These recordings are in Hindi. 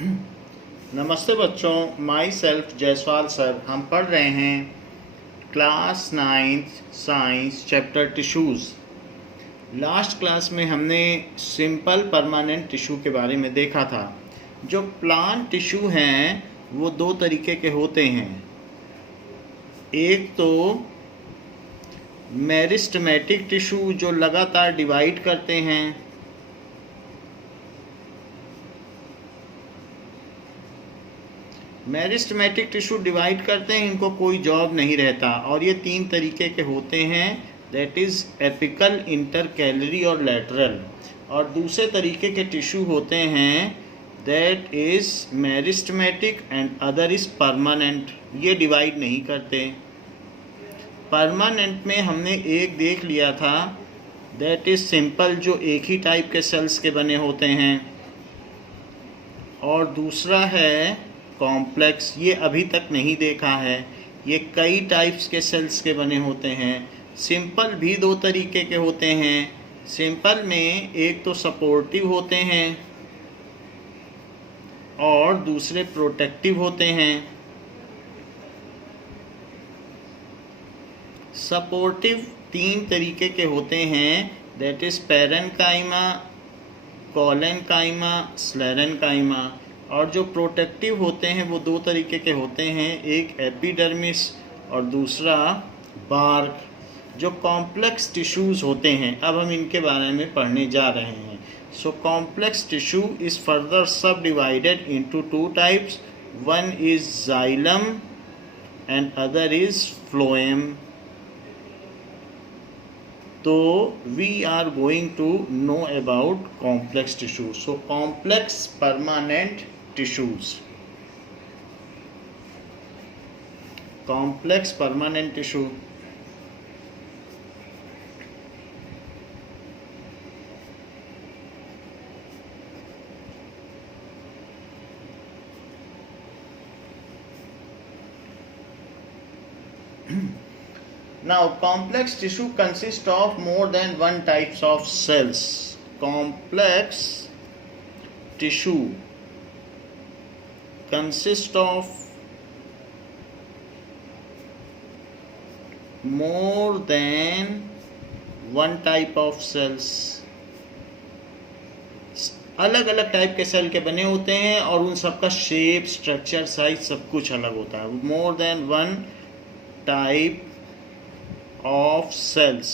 नमस्ते बच्चों, माई सेल्फ जयसवाल सर। हम पढ़ रहे हैं class 9th science chapter tissues. Last class में हमने सिंपल परमानेंट टिश्यू के बारे में देखा था। जो प्लांट टिश्यू हैं वो दो तरीके के होते हैं। एक तो मेरिस्टेमेटिक टिश्यू जो लगातार डिवाइड करते हैं, मेरिस्टेमेटिक टिश्यू डिवाइड करते हैं, इनको कोई जॉब नहीं रहता। और ये तीन तरीके के होते हैं, दैट इज़ एपिकल, इंटरकैलरी और लैटरल। और दूसरे तरीके के टिश्यू होते हैं that is meristematic and other is permanent. ये डिवाइड नहीं करते। परमानेंट में हमने एक देख लिया था, दैट इज़ सिंपल, जो एक ही टाइप के सेल्स के बने होते हैं। और दूसरा है कॉम्प्लेक्स, ये अभी तक नहीं देखा है। ये कई टाइप्स के सेल्स के बने होते हैं। सिंपल भी दो तरीके के होते हैं। सिंपल में एक तो सपोर्टिव होते हैं और दूसरे प्रोटेक्टिव होते हैं। सपोर्टिव तीन तरीके के होते हैं, दैट इज़ पैरेन्काइमा, कोलेन्काइमा, स्लेरेन्काइमा। और जो प्रोटेक्टिव होते हैं वो दो तरीके के होते हैं, एक एपिडर्मिस और दूसरा बार्क। जो कॉम्प्लेक्स टिश्यूज़ होते हैं, अब हम इनके बारे में पढ़ने जा रहे हैं। So complex tissue is further subdivided into two types, one is xylem and other is phloem. तो we are going to know about complex tissue. So complex permanent tissues. Complex permanent tissue. Now, complex tissue consists of more than one types of cells. Complex tissue consists of more than one type of cells. अलग अलग टाइप के सेल के बने होते हैं और उन सबका शेप, स्ट्रक्चर, साइज सब कुछ अलग होता है। More than one type of cells.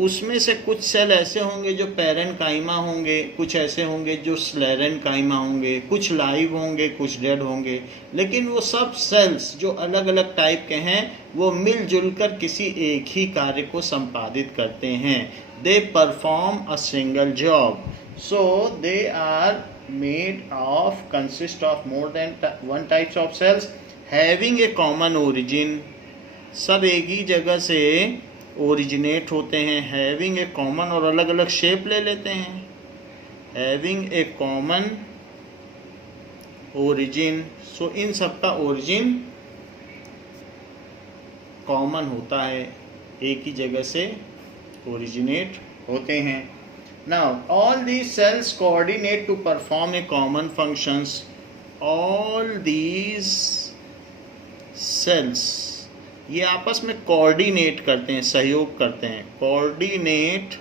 उसमें से कुछ सेल ऐसे होंगे जो पैरेन्काइमा होंगे, कुछ ऐसे होंगे जो स्लेरेन्काइमा होंगे, कुछ लाइव होंगे, कुछ डेड होंगे। लेकिन वो सब सेल्स जो अलग अलग टाइप के हैं वो मिलजुल कर किसी एक ही कार्य को संपादित करते हैं। They perform a single job. So they are made of, consist of more than one types of cells having a common origin. सब एक ही जगह से ओरिजिनेट होते हैं। हैविंग ए कॉमन, और अलग अलग शेप ले लेते हैं। Having a common origin. So इन सब का ओरिजिन कॉमन होता है, एक ही जगह से ओरिजिनेट होते हैं। Now all these cells coordinate to perform a common functions. All these cells ये आपस में कोऑर्डिनेट करते हैं, सहयोग करते हैं। Coordinate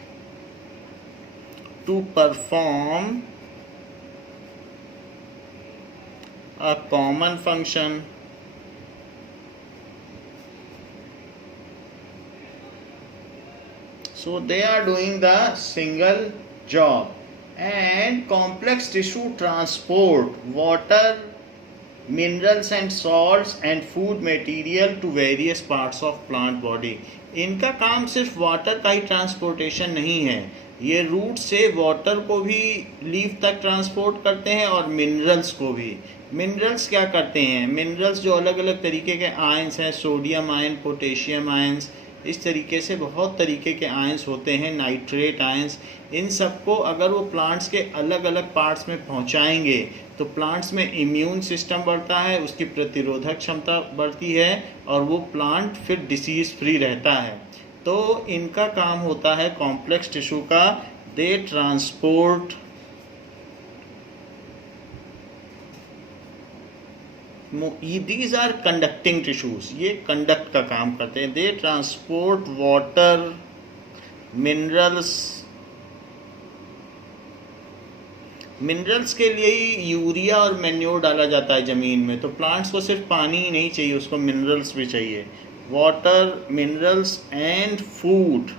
to perform a common function. So they are doing the single job. And complex tissue transport water, minerals and salts and food material to various parts of plant body. इनका काम सिर्फ वाटर का ही ट्रांसपोर्टेशन नहीं है, ये रूट से वाटर को भी लीफ तक ट्रांसपोर्ट करते हैं और मिनरल्स को भी। मिनरल्स क्या करते हैं? मिनरल्स जो अलग अलग तरीके के आयंस हैं, सोडियम आयन, पोटेशियम आयंस, इस तरीके से बहुत तरीके के आयंस होते हैं, नाइट्रेट आयंस। इन सबको अगर वो प्लांट्स के अलग अलग पार्ट्स में पहुंचाएंगे तो प्लांट्स में इम्यून सिस्टम बढ़ता है, उसकी प्रतिरोधक क्षमता बढ़ती है और वो प्लांट फिर डिसीज़ फ्री रहता है। तो इनका काम होता है कॉम्प्लेक्स टिश्यू का, they transport these are conducting tissues, ये कंडक्ट का काम करते हैं. They transport water, minerals. Minerals के लिए ही यूरिया और मैन्योर डाला जाता है ज़मीन में. तो प्लांट्स को सिर्फ पानी ही नहीं चाहिए, उसको मिनरल्स भी चाहिए. Water, minerals and food.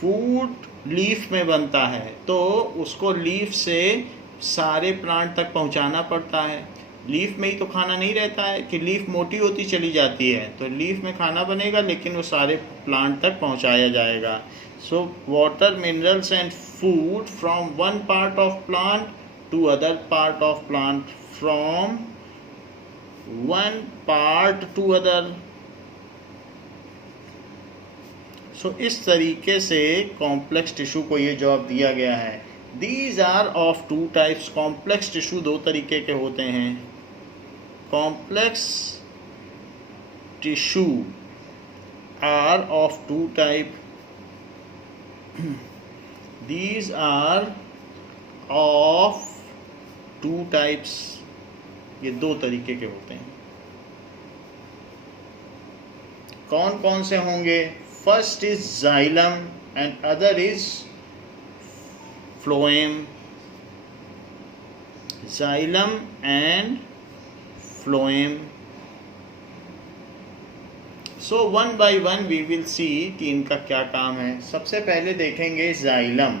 Food leaf में बनता है, तो उसको लीफ से सारे प्लांट तक पहुंचाना पड़ता है. लीफ में ही तो खाना नहीं रहता है कि लीफ मोटी होती चली जाती है, तो लीफ में खाना बनेगा लेकिन वो सारे प्लांट तक पहुंचाया जाएगा. So water, minerals and food from one part of plant to other part of plant, from one part to other. So इस तरीके से कॉम्प्लेक्स टिश्यू को ये जॉब दिया गया है. These are of two types. Complex tissue दो तरीके के होते हैं. Complex tissue are of two type. These are of two types. ये दो तरीके के होते हैं. कौन कौन से होंगे? First is xylem and other is phloem. Xylem and phloem. So one by one we will see कि इनका क्या काम है. सबसे पहले देखेंगे जाइलम.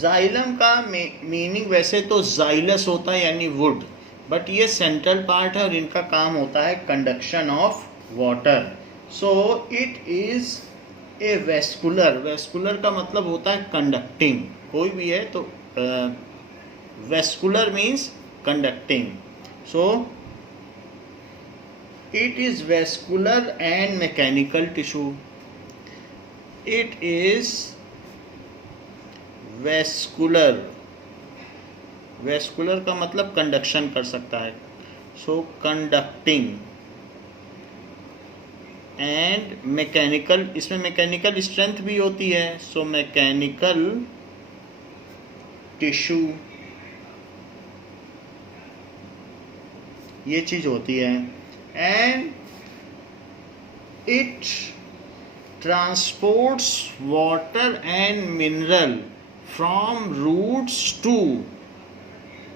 जाइलम का मीनिंग वैसे तो जाइलस होता है यानी वुड, बट ये सेंट्रल पार्ट है और इनका काम होता है conduction of water. So it is a vascular. Vascular का मतलब होता है कंडक्टिंग. कोई भी है तो vascular means conducting. So it is vascular and mechanical tissue. It is vascular. vascular का मतलब कंडक्शन कर सकता है. So conducting and mechanical. इसमें मैकेनिकल स्ट्रेंथ भी होती है. So mechanical tissue, ये चीज होती है. And it transports water and mineral from roots to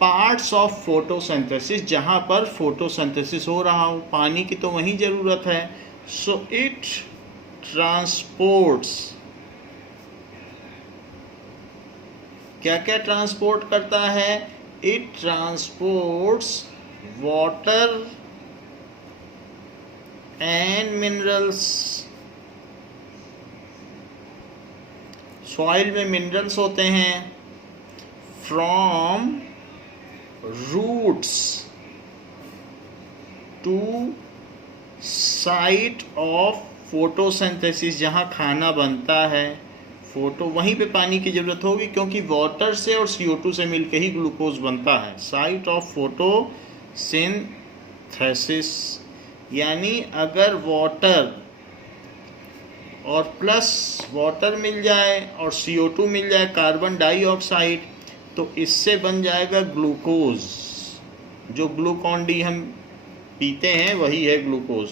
parts of photosynthesis. जहाँ पर फोटोसिंथेसिस हो रहा हो, पानी की तो वहीं ज़रूरत है. So it transports. क्या क्या ट्रांसपोर्ट करता है? It transports water and minerals. Soil में मिनरल्स होते हैं. From roots to site of photosynthesis, जहाँ खाना बनता है. फोटो वहीं पे पानी की ज़रूरत होगी क्योंकि वाटर से और CO2 से मिलकर ही ग्लूकोज बनता है. साइट ऑफ फोटोसिंथेसिस, यानी अगर वाटर और प्लस वाटर मिल जाए और CO2 मिल जाए, कार्बन डाइऑक्साइड, तो इससे बन जाएगा ग्लूकोज. जो ग्लूकॉन डी हम पीते हैं वही है ग्लूकोज,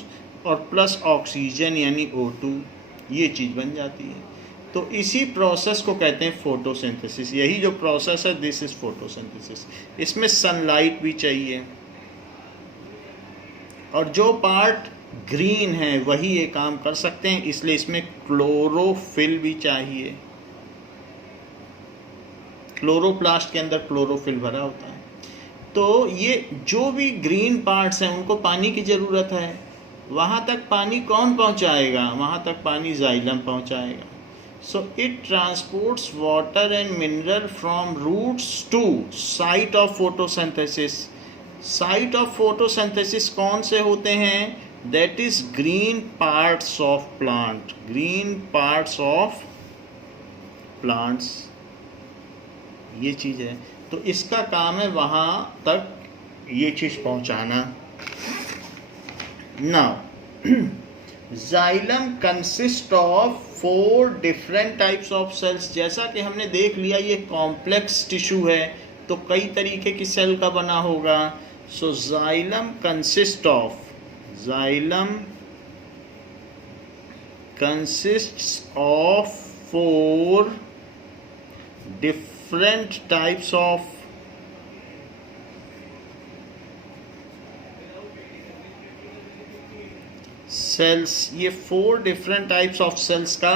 और प्लस ऑक्सीजन यानी O2, ये चीज़ बन जाती है. तो इसी प्रोसेस को कहते हैं फोटोसिंथेसिस. यही जो प्रोसेस है, दिस इज फोटोसिंथेसिस. इसमें सनलाइट भी चाहिए, और जो पार्ट ग्रीन है वही ये काम कर सकते हैं, इसलिए इसमें क्लोरोफिल भी चाहिए. क्लोरोप्लास्ट के अंदर क्लोरोफिल भरा होता है. तो ये जो भी ग्रीन पार्ट्स हैं उनको पानी की ज़रूरत है. वहाँ तक पानी कौन पहुँचाएगा? वहाँ तक पानी जाइलम पहुँचाएगा. So it transports water and mineral from roots to site of photosynthesis. Site of photosynthesis कौन से होते हैं? That is green parts of plant. Green parts of plants. ये चीज़ है. तो इसका काम है वहाँ तक ये चीज़ पहुँचाना. Now, xylem consists of 4 different types of cells. जैसा कि हमने देख लिया ये कॉम्प्लेक्स टिश्यू है तो कई तरीके की सेल का बना होगा। So xylem consists of 4 different types of cells. ये 4 डिफरेंट टाइप्स ऑफ सेल्स का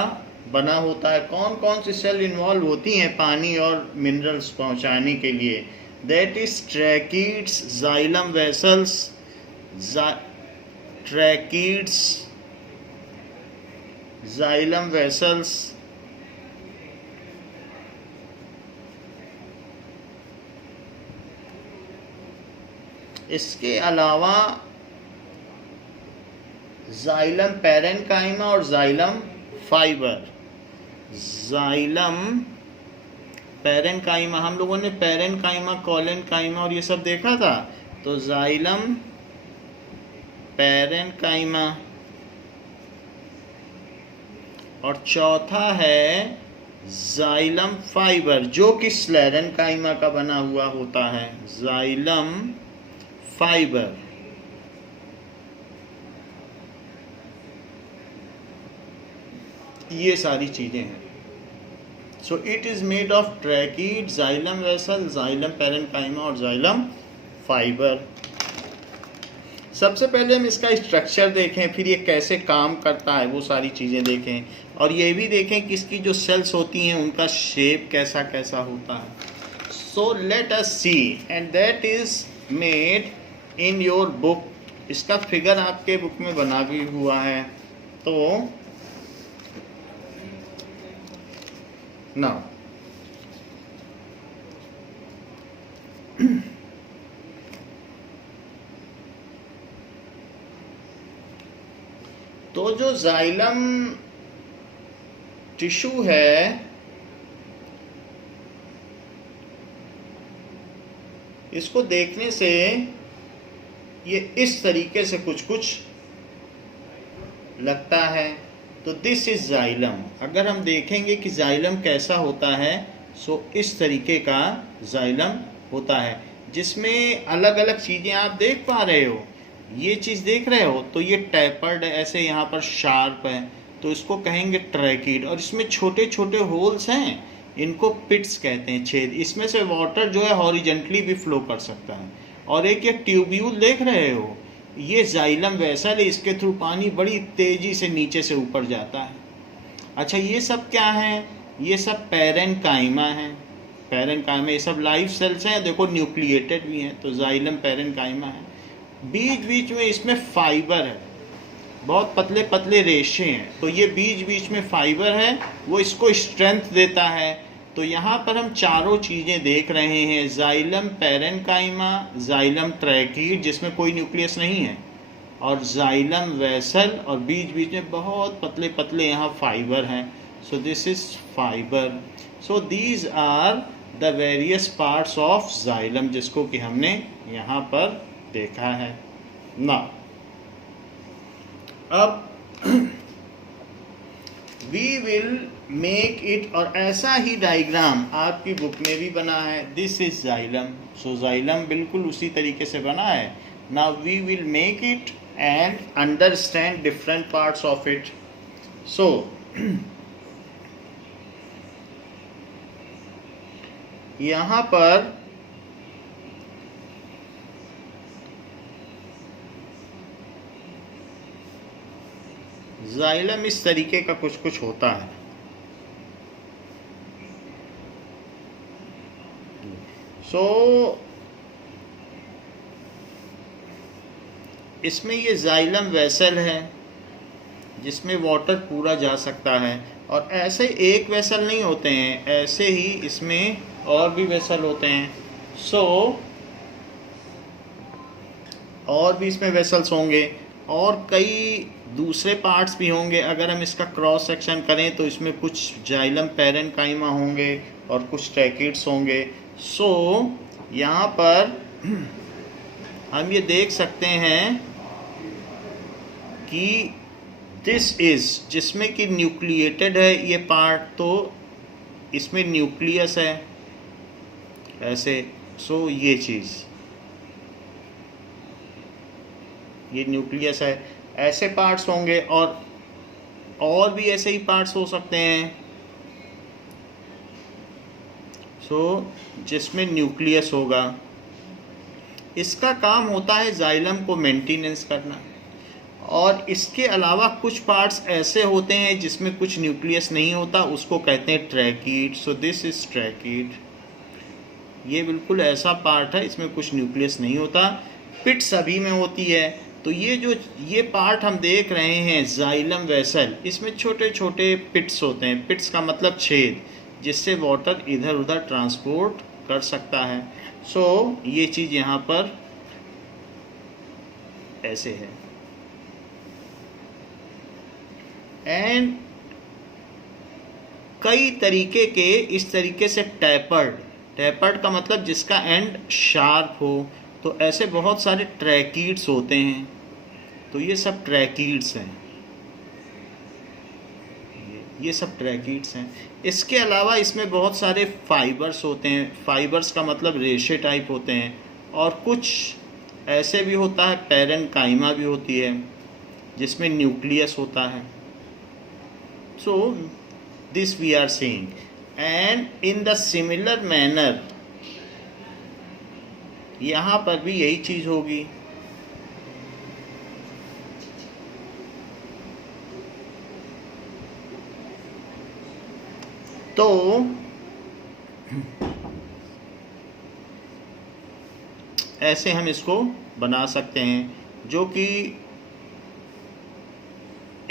बना होता है। कौन कौन सी सेल इन्वॉल्व होती हैं पानी और मिनरल्स पहुंचाने के लिए? That is tracheids, xylem vessels, tracheids, xylem vessels, इसके अलावा जाइलम पैरेन्काइमा और जाइलम फाइबर। जाइलम पैरेन्काइमा, हम लोगों ने पैरेन्काइमा, कॉलेन्काइमा और ये सब देखा था। तो जाइलम पैरेन्काइमा, और चौथा है जाइलम फाइबर जो कि स्लेरेन्काइमा का बना हुआ होता है। Xylem fibre. ये सारी चीजें हैं। So it is made of tracheid, xylem vessel, xylem parenchyma और जाइलम फाइबर। सबसे पहले हम इसका स्ट्रक्चर देखें, फिर ये कैसे काम करता है वो सारी चीज़ें देखें, और ये भी देखें कि इसकी जो सेल्स होती हैं उनका शेप कैसा कैसा होता है। So let us see, and that is made in your book. इसका फिगर आपके बुक में बना भी हुआ है। तो नाउ तो जो जाइलम टिश्यू है इसको देखने से ये इस तरीके से कुछ कुछ लगता है। तो दिस इज जाइलम। अगर हम देखेंगे कि जाइलम कैसा होता है, सो इस तरीके का जाइलम होता है जिसमें अलग अलग चीज़ें आप देख पा रहे हो। ये चीज़ देख रहे हो तो ये टैपर्ड ऐसे यहाँ पर शार्प है तो इसको कहेंगे ट्रैकीड, और इसमें छोटे छोटे होल्स हैं, इनको पिट्स कहते हैं, छेद। इसमें से वाटर जो है हॉरिजेंटली भी फ्लो कर सकता है। और एक ये ट्यूब्यूल देख रहे हो, ये जाइलम वेसल है, इसके थ्रू पानी बड़ी तेज़ी से नीचे से ऊपर जाता है। अच्छा, ये सब क्या है? ये सब पैरेन्काइमा है। पैरेन्काइमा ये सब लाइफ सेल्स हैं, देखो न्यूक्लिएटेड भी हैं, तो जाइलम पैरेन्काइमा है। बीच बीच में इसमें फाइबर है, बहुत पतले पतले रेशे हैं, तो ये बीच बीच में फाइबर है, वो इसको स्ट्रेंथ देता है। तो यहाँ पर हम चारों चीज़ें देख रहे हैं, जाइलम पैरेन्काइमा, जाइलम ट्रैकीड जिसमें कोई न्यूक्लियस नहीं है, और जाइलम वेसल, और बीच बीच में बहुत पतले पतले यहाँ फाइबर हैं। So this is fibre. So these are the various parts of xylem जिसको कि हमने यहाँ पर देखा है ना। अब वी विल मेक इट, और ऐसा ही डायग्राम आपकी बुक में भी बना है। This is xylem. So xylem बिल्कुल उसी तरीके से बना है। Now we will make it and understand different parts of it. So यहाँ पर जाइलम इस तरीके का कुछ कुछ होता है। सो इसमें ये जाइलम वेसल है जिसमें वाटर पूरा जा सकता है, और ऐसे एक वेसल नहीं होते हैं, ऐसे ही इसमें और भी वेसल होते हैं। सो और भी इसमें वेसल्स होंगे और कई दूसरे पार्ट्स भी होंगे। अगर हम इसका क्रॉस सेक्शन करें तो इसमें कुछ जाइलम पैरेन्काइमा होंगे और कुछ ट्रैकीड्स होंगे। सो यहाँ पर हम ये देख सकते हैं कि दिस इज, जिसमें कि न्यूक्लिएटेड है ये पार्ट, तो इसमें न्यूक्लियस है ऐसे। सो ये चीज़, ये न्यूक्लियस है, ऐसे पार्ट्स होंगे और भी ऐसे ही पार्ट्स हो सकते हैं। सो जिसमें न्यूक्लियस होगा, इसका काम होता है जाइलम को मेंटेनेंस करना। और इसके अलावा कुछ पार्ट्स ऐसे होते हैं जिसमें कुछ न्यूक्लियस नहीं होता, उसको कहते हैं ट्रैकीड। सो दिस इज ट्रैकीड, ये बिल्कुल ऐसा पार्ट है इसमें कुछ न्यूक्लियस नहीं होता। पिट सभी में होती है। तो ये पार्ट हम देख रहे हैं जाइलम वेसल, इसमें छोटे छोटे पिट्स होते हैं। पिट्स का मतलब छेद, जिससे वाटर इधर उधर ट्रांसपोर्ट कर सकता है। सो ये चीज़ यहाँ पर ऐसे है। एंड कई तरीके के इस तरीके से टैपर्ड का मतलब जिसका एंड शार्प हो, तो ऐसे बहुत सारे ट्रैकीड्स होते हैं। तो ये सब ट्रैकीड्स हैं, ये सब ट्रैकीड्स हैं। इसके अलावा इसमें बहुत सारे फाइबर्स होते हैं। फाइबर्स का मतलब रेशे टाइप होते हैं। और कुछ ऐसे भी होता है, पैरेन्काइमा भी होती है जिसमें न्यूक्लियस होता है। So this we are seeing, and in the similar manner यहाँ पर भी यही चीज़ होगी। तो ऐसे हम इसको बना सकते हैं, जो कि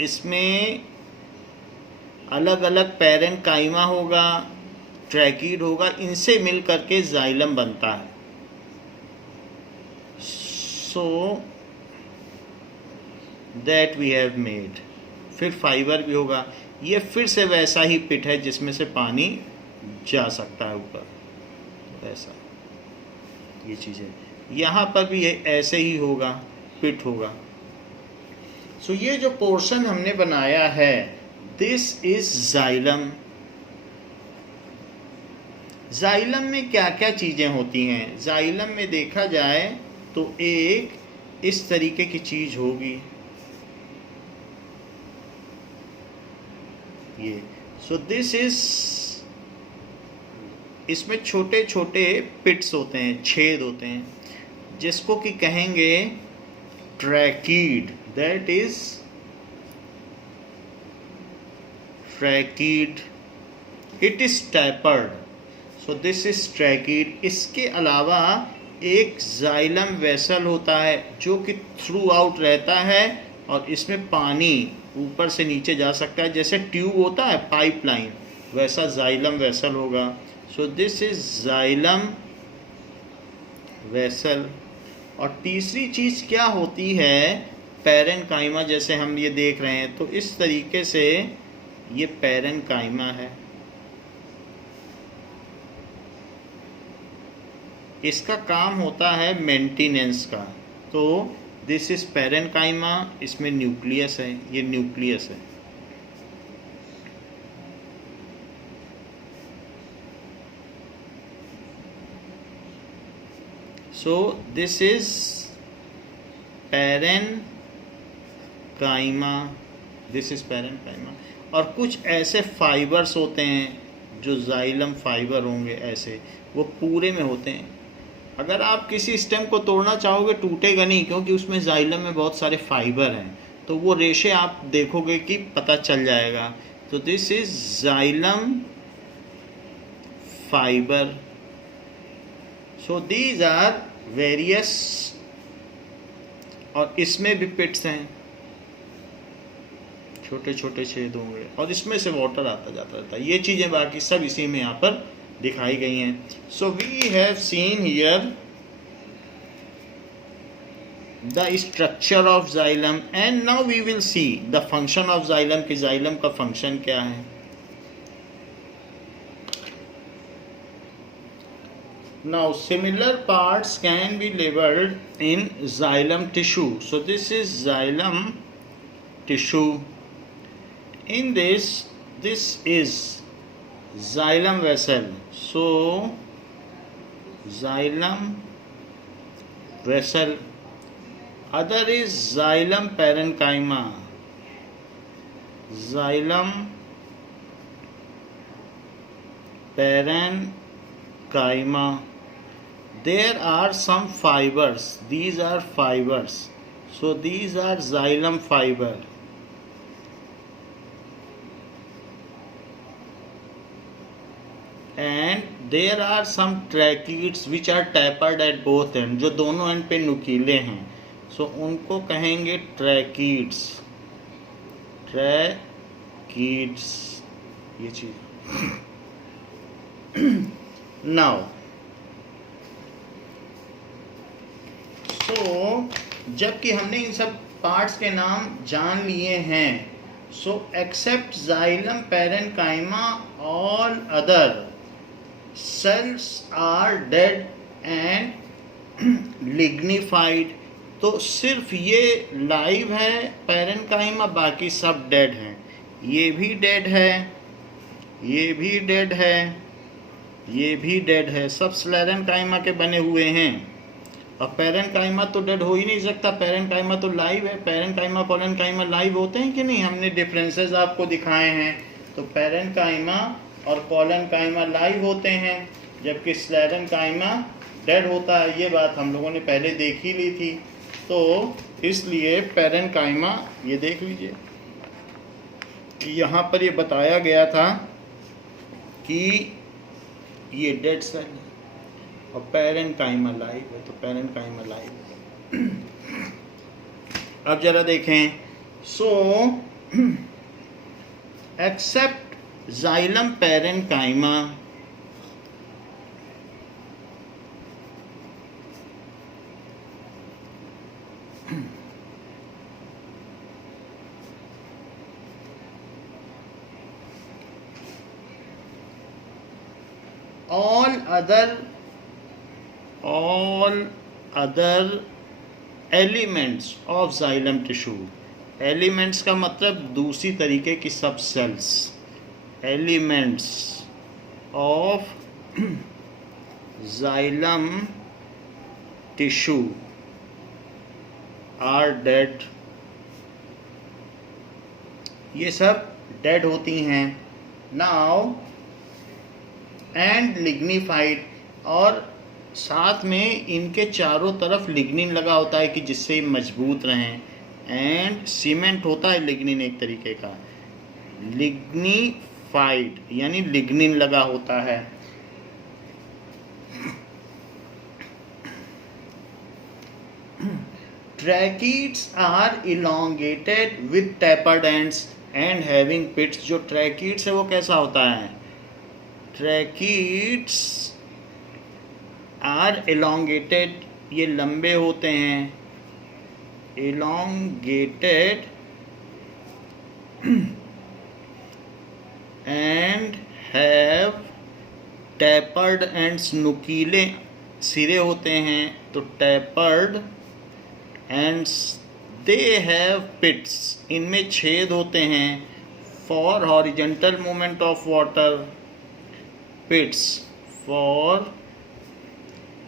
इसमें अलग अलग पैरेन्काइमा होगा, ट्रैकीड होगा, इनसे मिल करके जाइलम बनता है। So that we have made. फिर फाइबर भी होगा। ये फिर से वैसा ही पिट है जिसमें से पानी जा सकता है ऊपर, वैसा ये चीज़ है। यहाँ पर भी ये ऐसे ही होगा, पिट होगा। सो ये जो पोर्शन हमने बनाया है, दिस इज जाइलम। जाइलम में क्या क्या चीज़ें होती हैं? जाइलम में देखा जाए तो एक इस तरीके की चीज़ होगी, ये। सो दिस इज, इसमें छोटे छोटे पिट्स होते हैं, छेद होते हैं, जिसको कि कहेंगे tracheid. That is tracheid, it is tapered. So this is tracheid. इसके अलावा एक जाइलम वेसल होता है जो कि थ्रू आउट रहता है, और इसमें पानी ऊपर से नीचे जा सकता है, जैसे ट्यूब होता है पाइपलाइन, वैसा जाइलम वेसल होगा। So this is xylem vessel. और तीसरी चीज़ क्या होती है? पैरेन्काइमा। जैसे हम ये देख रहे हैं, तो इस तरीके से ये पैरेन्काइमा है। इसका काम होता है मेंटेनेंस का। तो दिस इज पैरेन्काइमा, इसमें न्यूक्लियस है, ये न्यूक्लियस है। So this is parenchyma, this is parenchyma. और कुछ ऐसे फाइबर्स होते हैं जो जाइलम फाइबर होंगे, ऐसे वो पूरे में होते हैं। अगर आप किसी स्टेम को तोड़ना चाहोगे, टूटेगा नहीं, क्योंकि उसमें जाइलम में बहुत सारे फाइबर हैं। तो वो रेशे आप देखोगे कि पता चल जाएगा। तो this is xylem fibre. So these are various. और इसमें भी पिट्स हैं, छोटे छोटे छेद होंगे, और इसमें से वाटर आता जाता रहता है। ये चीज़ें बाकी सब इसी में यहाँ पर दिखाई गई हैं। So we have seen here the structure of xylem, and now we will see the function of xylem, कि जाइलम का फंक्शन क्या है। Now similar parts can be labeled in xylem tissue. So this is xylem tissue. In this is xylem vessel. So xylem vessel. Other is xylem parenchyma. Xylem parenchyma. There are some fibers. These are fibers. So these are xylem fiber. And there are some tracheids which are tapered at both ends, जो दोनों एंड पे नुकीले हैं. So उनको कहेंगे tracheids. Tracheids ये चीज. Now so जबकि हमने इन सब पार्ट्स के नाम जान लिए हैं, so except xylem parenchyma all other cells are dead and lignified. तो सिर्फ ये लाइव है पैरेनकाइमा, बाकी सब डेड हैं. ये भी डेड है, ये भी डेड है, ये भी डेड है. सब स्लेरेनकाइमा के बने हुए हैं. और पैरेनकाइमा तो डेड हो ही नहीं सकता. पैरेनकाइमा तो लाइव है. पैरेनकाइमा कोलेनकाइमा लाइव होते हैं कि नहीं? हमने डिफरेंसेस आपको दिखाए हैं. तो पैरेनकाइमा और कोलेनकाइमा लाइव होते हैं, जबकि स्लेरेनकाइमा डेड होता है. ये बात हम लोगों ने पहले देख ही ली थी. तो इसलिए पैरेनकाइमा, ये देख लीजिए, यहाँ पर ये बताया गया था कि ये डेड सेल है और पैरेनकाइमा लाइव है. तो पैरेनकाइमा लाइव है. अब जरा देखें. So except xylem parenchyma, all other elements of xylem tissue. Elements का मतलब दूसरी तरीके की सब cells. Elements of xylem tissue are dead. ये सब डेड होती हैं. नाउ एंड लिग्निफाइड, और साथ में इनके चारों तरफ लिग्निन लगा होता है कि जिससे ये मजबूत रहें. एंड सीमेंट होता है लिग्निन एक तरीके का. लिग्निफाइड यानी लिग्निन लगा होता है. Tracheids are elongated with tapered ends and having pits. जो ट्रैकीड्स है वो कैसा होता है? ट्रैकीड्स आर इलोंगेटेड, ये लंबे होते हैं. elongated and have tapered ends, नुकीले सिरे होते हैं. तो tapered ends, they have pits, इनमें छेद होते हैं. for horizontal movement of water, pits for,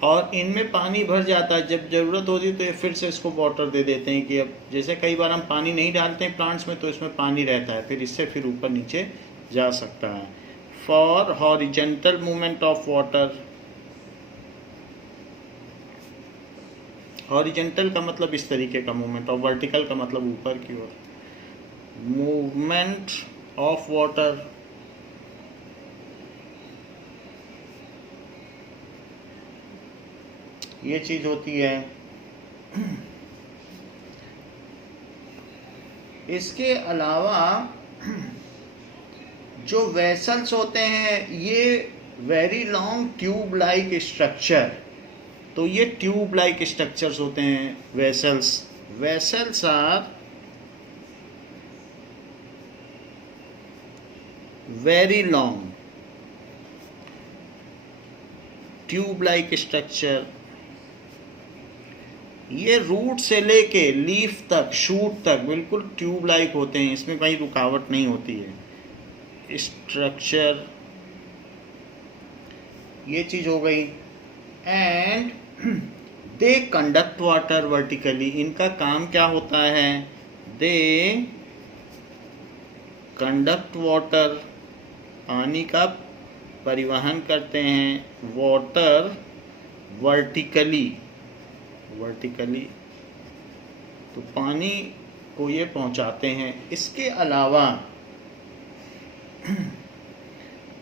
और इनमें पानी भर जाता है. जब ज़रूरत होती है तो ये फिर से इसको वाटर दे देते हैं कि अब जैसे कई बार हम पानी नहीं डालते हैं प्लांट्स में तो इसमें पानी रहता है, फिर इससे फिर ऊपर नीचे जा सकता है. For horizontal movement of water. Horizontal का मतलब इस तरीके का मूवमेंट, और वर्टिकल का मतलब ऊपर की ओर. मूवमेंट ऑफ वाटर, ये चीज होती है. इसके अलावा जो वेसल्स होते हैं ये very long tube like structure. तो ये ट्यूब लाइक स्ट्रक्चर्स होते हैं vessels. Vessels are very long tube like structure. ये रूट से लेके लीफ तक, शूट तक बिल्कुल ट्यूब लाइक होते हैं, इसमें कहीं रुकावट नहीं होती है। स्ट्रक्चर ये चीज हो गई। And they conduct water vertically, इनका काम क्या होता है? दे कंडक्ट वाटर, पानी का परिवहन करते हैं, वाटर वर्टिकली, वर्टिकली तो पानी को ये पहुंचाते हैं। इसके अलावा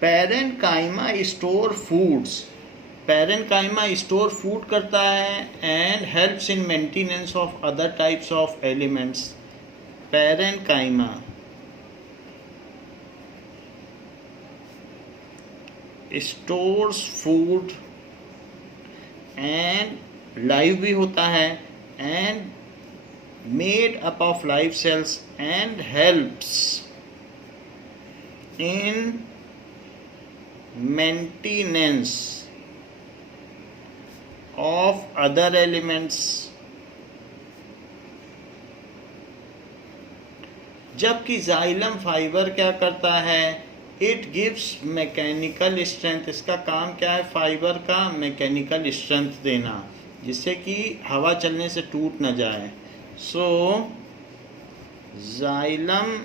parenchyma store foods, parenchyma store food करता है and helps in maintenance of other types of elements. Parenchyma stores food and live भी होता है, and made up of live cells and helps in maintenance of other elements. जबकि जाइलम फाइबर क्या करता है? इट गिव्स मैकेनिकल स्ट्रेंथ, इसका काम क्या है? फाइबर का मैकेनिकल स्ट्रेंथ देना, जिससे कि हवा चलने से टूट न जाए। So xylem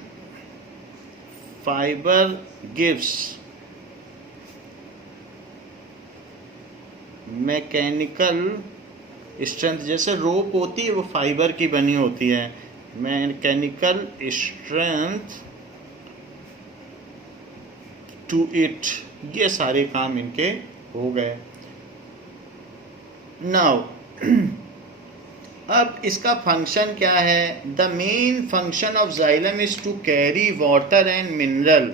fibre gives mechanical strength, जैसे रोप होती है वो फाइबर की बनी होती है, मैकेनिकल स्ट्रेंथ टू इट। ये सारे काम इनके हो गए। नाउ अब इसका फंक्शन क्या है? The main function of xylem is to carry water and mineral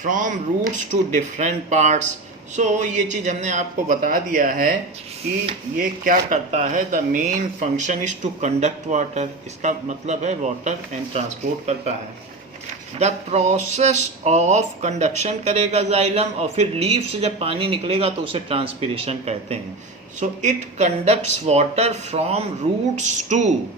from roots to different parts. So ये चीज़ हमने आपको बता दिया है कि ये क्या करता है। The main function is to conduct water, इसका मतलब है वाटर एंड ट्रांसपोर्ट करता है। द प्रोसेस ऑफ कंडक्शन करेगा जाइलम, और फिर लीफ से जब पानी निकलेगा तो उसे ट्रांसपीरेशन कहते हैं। So it conducts water from roots to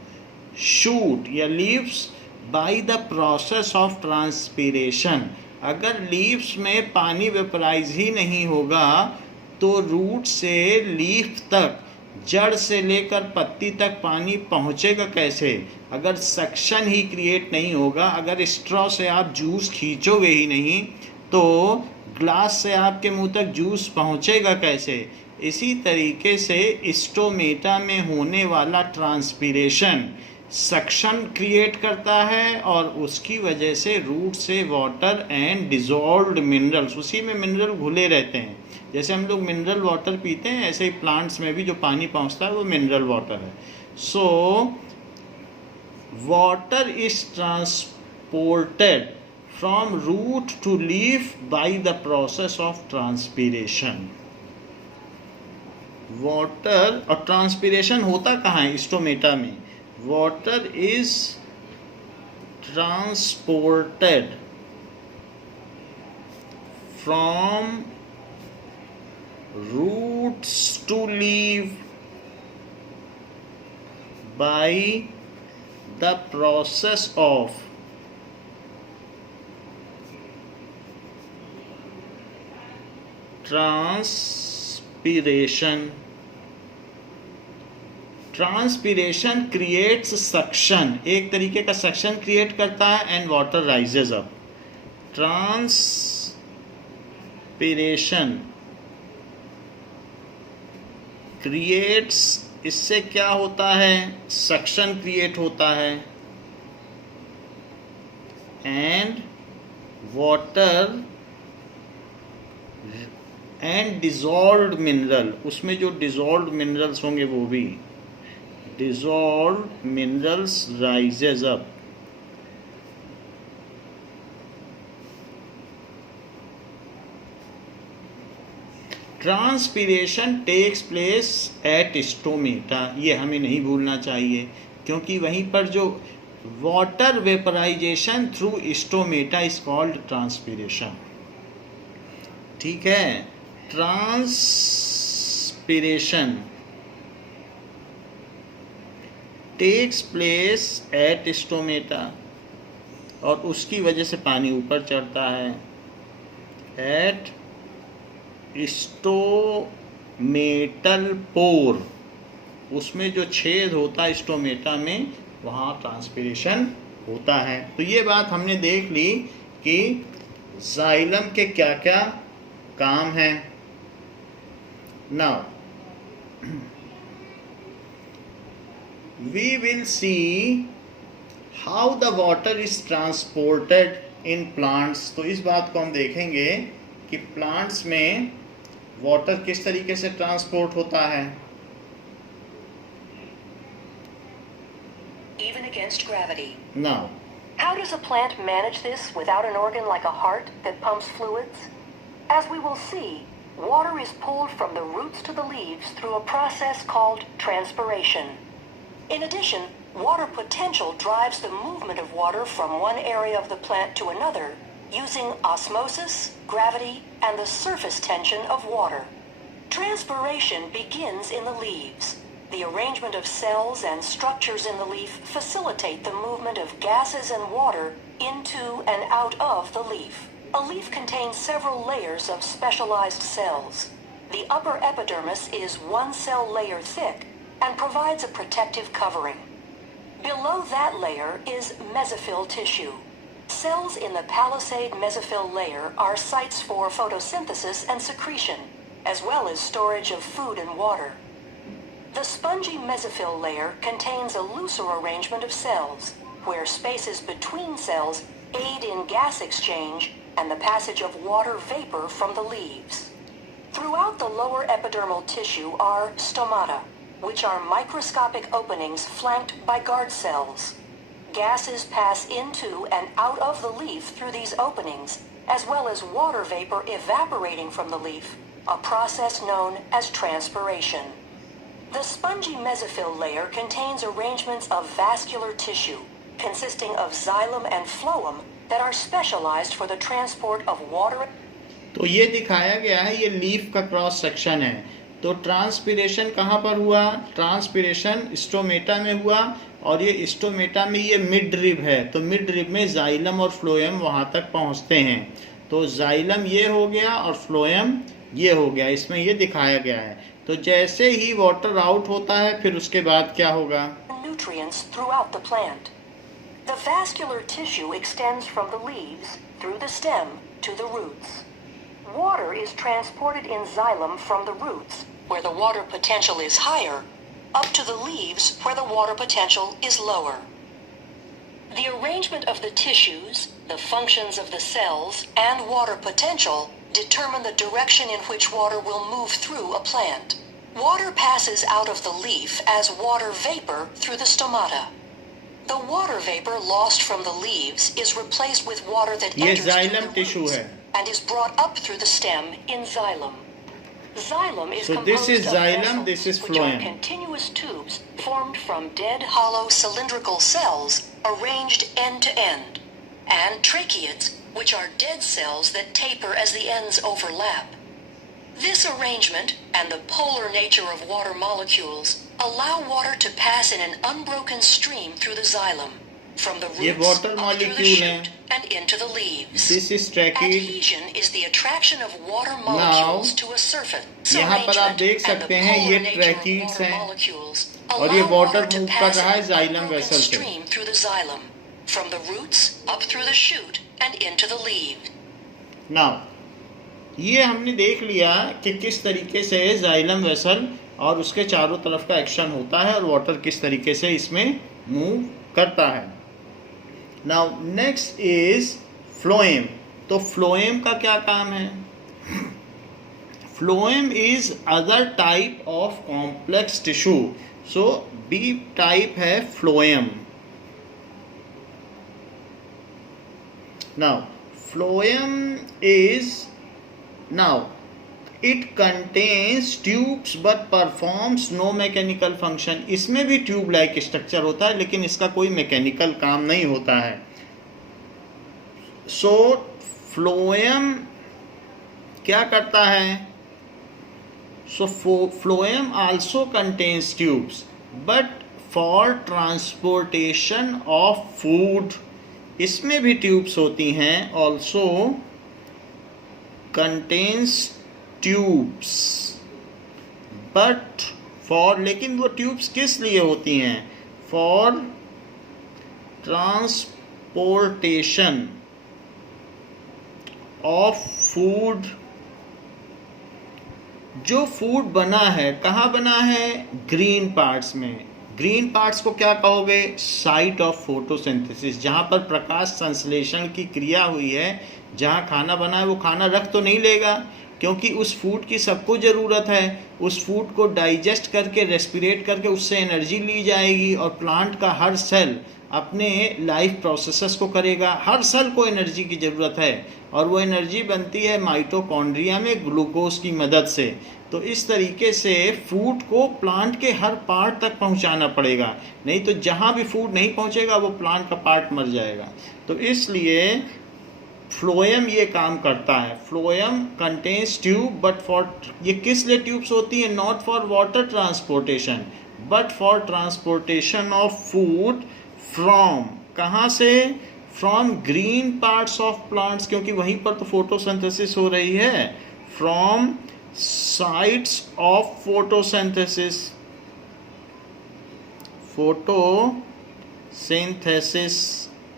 shoot या leaves by the process of transpiration. अगर लीव्स में पानी वेपराइज ही नहीं होगा तो रूट से लीफ तक, जड़ से लेकर पत्ती तक पानी पहुंचेगा कैसे? अगर सक्शन ही क्रिएट नहीं होगा, अगर स्ट्रॉ से आप जूस खींचोगे ही नहीं तो ग्लास से आपके मुंह तक जूस पहुंचेगा कैसे? इसी तरीके से स्टोमेटा में होने वाला ट्रांसपीरेशन सक्शन क्रिएट करता है, और उसकी वजह से रूट से वाटर एंड डिजॉल्व्ड मिनरल्स, उसी में मिनरल घुले रहते हैं। जैसे हम लोग मिनरल वाटर पीते हैं, ऐसे ही प्लांट्स में भी जो पानी पहुंचता है वो मिनरल वाटर है। So water is transported from root to leaf by the process of transpiration. Water और ट्रांसपीरेशन होता कहाँ है? स्टोमेटा में। Water is transported from roots to leaf by the process of transpiration. Transpiration creates suction, एक तरीके का सक्शन क्रिएट करता है, and water rises up. Transpiration creates, इससे क्या होता है? सक्शन क्रिएट होता है, and water and dissolved mineral, उसमें जो डिजॉल्व्ड मिनरल्स होंगे वो भी, dissolved minerals rises up. Transpiration takes place at stomata, ये हमें नहीं भूलना चाहिए, क्योंकि वहीं पर जो water vaporization through stomata is called transpiration. ठीक है, transpiration takes place at stomata, और उसकी वजह से पानी ऊपर चढ़ता है एट स्टोमेटल पोर, उसमें जो छेद होता है स्टोमेटा में, वहाँ ट्रांसपिरेशन होता है। तो ये बात हमने देख ली कि जाइलम के क्या क्या काम हैं। Now we will see how the water is transported in plants. तो इस बात को हम देखेंगे कि प्लांट्स में वाटर किस तरीके से ट्रांसपोर्ट होता है। Even against gravity. Now, how does a plant manage this without an organ like a heart that pumps fluids? As we will see, water is pulled from the roots to the leaves through a process called transpiration. In addition, water potential drives the movement of water from one area of the plant to another using osmosis, gravity, and the surface tension of water. Transpiration begins in the leaves. The arrangement of cells and structures in the leaf facilitate the movement of gases and water into and out of the leaf. A leaf contains several layers of specialized cells. The upper epidermis is one cell layer thick and provides a protective covering. Below that layer is mesophyll tissue. Cells in the palisade mesophyll layer are sites for photosynthesis and secretion, as well as storage of food and water. The spongy mesophyll layer contains a looser arrangement of cells, where spaces between cells aid in gas exchange and the passage of water vapor from the leaves. Throughout the lower epidermal tissue are stomata, which are microscopic openings flanked by guard cells. Gases pass into and out of the leaf through these openings, as well as water vapor evaporating from the leaf, a process known as transpiration. The spongy mesophyll layer contains arrangements of vascular tissue, consisting of xylem and phloem, that are specialized for the transport of water. तो ये दिखाया गया है, ये लीफ का क्रॉस सेक्शन है। तो ट्रांसपिरेशन कहाँ पर हुआ? ट्रांसपिरेशन स्टोमेटा में हुआ, और ये स्टोमेटा में ये मिड रिब है, तो मिड रिब में जाइलम और फ्लोएम वहाँ तक पहुँचते हैं। तो जाइलम ये हो गया और फ्लोएम ये हो गया, इसमें ये दिखाया गया है। तो जैसे ही वाटर आउट होता है, फिर उसके बाद क्या होगा? Nutrients throughout the plant. The vascular tissue extends from the leaves through the stem to the roots. Water is transported in xylem from the roots, where the water potential is higher, up to the leaves where the water potential is lower. The arrangement of the tissues, the functions of the cells, and water potential determine the direction in which water will move through a plant. Water passes out of the leaf as water vapor through the stomata. The water vapor lost from the leaves is replaced with water that enters through the roots and is brought up through the stem in xylem. Xylem is composed of vessels, which are continuous tubes formed from dead, hollow, cylindrical cells arranged end to end, and tracheids, which are dead cells that taper as the ends overlap. This arrangement and the polar nature of water molecules allow water to pass in an unbroken stream through the xylem, from the roots up through the shoot and into the leaves. This is tracheid. Adhesion is the attraction of water molecules to a surface यहाँ पर आप देख सकते हैं ये ट्रैकीड्स हैं, और ये वाटर मूव कर रहा है जाइलम वेसल से। through the xylem, from the roots up through the shoot and into the leaves. Now, ये हमने देख लिया कि किस तरीके से जाइलम वेसल और उसके चारों तरफ का एक्शन होता है और वाटर किस तरीके से इसमें मूव करता है। Now next is phloem. तो फ्लोएम का क्या काम है? Phloem is other type of complex tissue. So B type है phloem. Now phloem is it contains tubes but performs no mechanical function. इसमें भी ट्यूब लाइक स्ट्रक्चर होता है, लेकिन इसका कोई मैकेनिकल काम नहीं होता है। सो फ्लोएम क्या करता है? So phloem also contains tubes, but for transportation of food, इसमें भी ट्यूब्स होती हैं, also contains tubes but for, लेकिन वो ट्यूब्स किस लिए होती हैं? फॉर ट्रांसपोर्टेशन ऑफ फूड, जो फूड बना है कहाँ बना है? ग्रीन पार्ट्स में। ग्रीन पार्ट्स को क्या कहोगे? साइट ऑफ फोटोसिंथेसिस, जहाँ पर प्रकाश संश्लेषण की क्रिया हुई है, जहाँ खाना बना है वो खाना रख तो नहीं लेगा, क्योंकि उस फूड की सबको ज़रूरत है। उस फूड को डाइजेस्ट करके रेस्पिरेट करके उससे एनर्जी ली जाएगी और प्लांट का हर सेल अपने लाइफ प्रोसेसेस को करेगा। हर सेल को एनर्जी की ज़रूरत है और वो एनर्जी बनती है माइटोकॉन्ड्रिया में ग्लूकोज की मदद से। तो इस तरीके से फूड को प्लांट के हर पार्ट तक पहुंचाना पड़ेगा, नहीं तो जहां भी फूड नहीं पहुंचेगा वो प्लांट का पार्ट मर जाएगा। तो इसलिए फ्लोएम ये काम करता है। Phloem contains tube but for, ये किस लिए ट्यूब्स होती हैं? Not for water transportation but for transportation of food from, कहाँ से? From green parts of plants, क्योंकि वहीं पर तो फोटोसिंथेसिस हो रही है। From sites of photosynthesis, photosynthesis,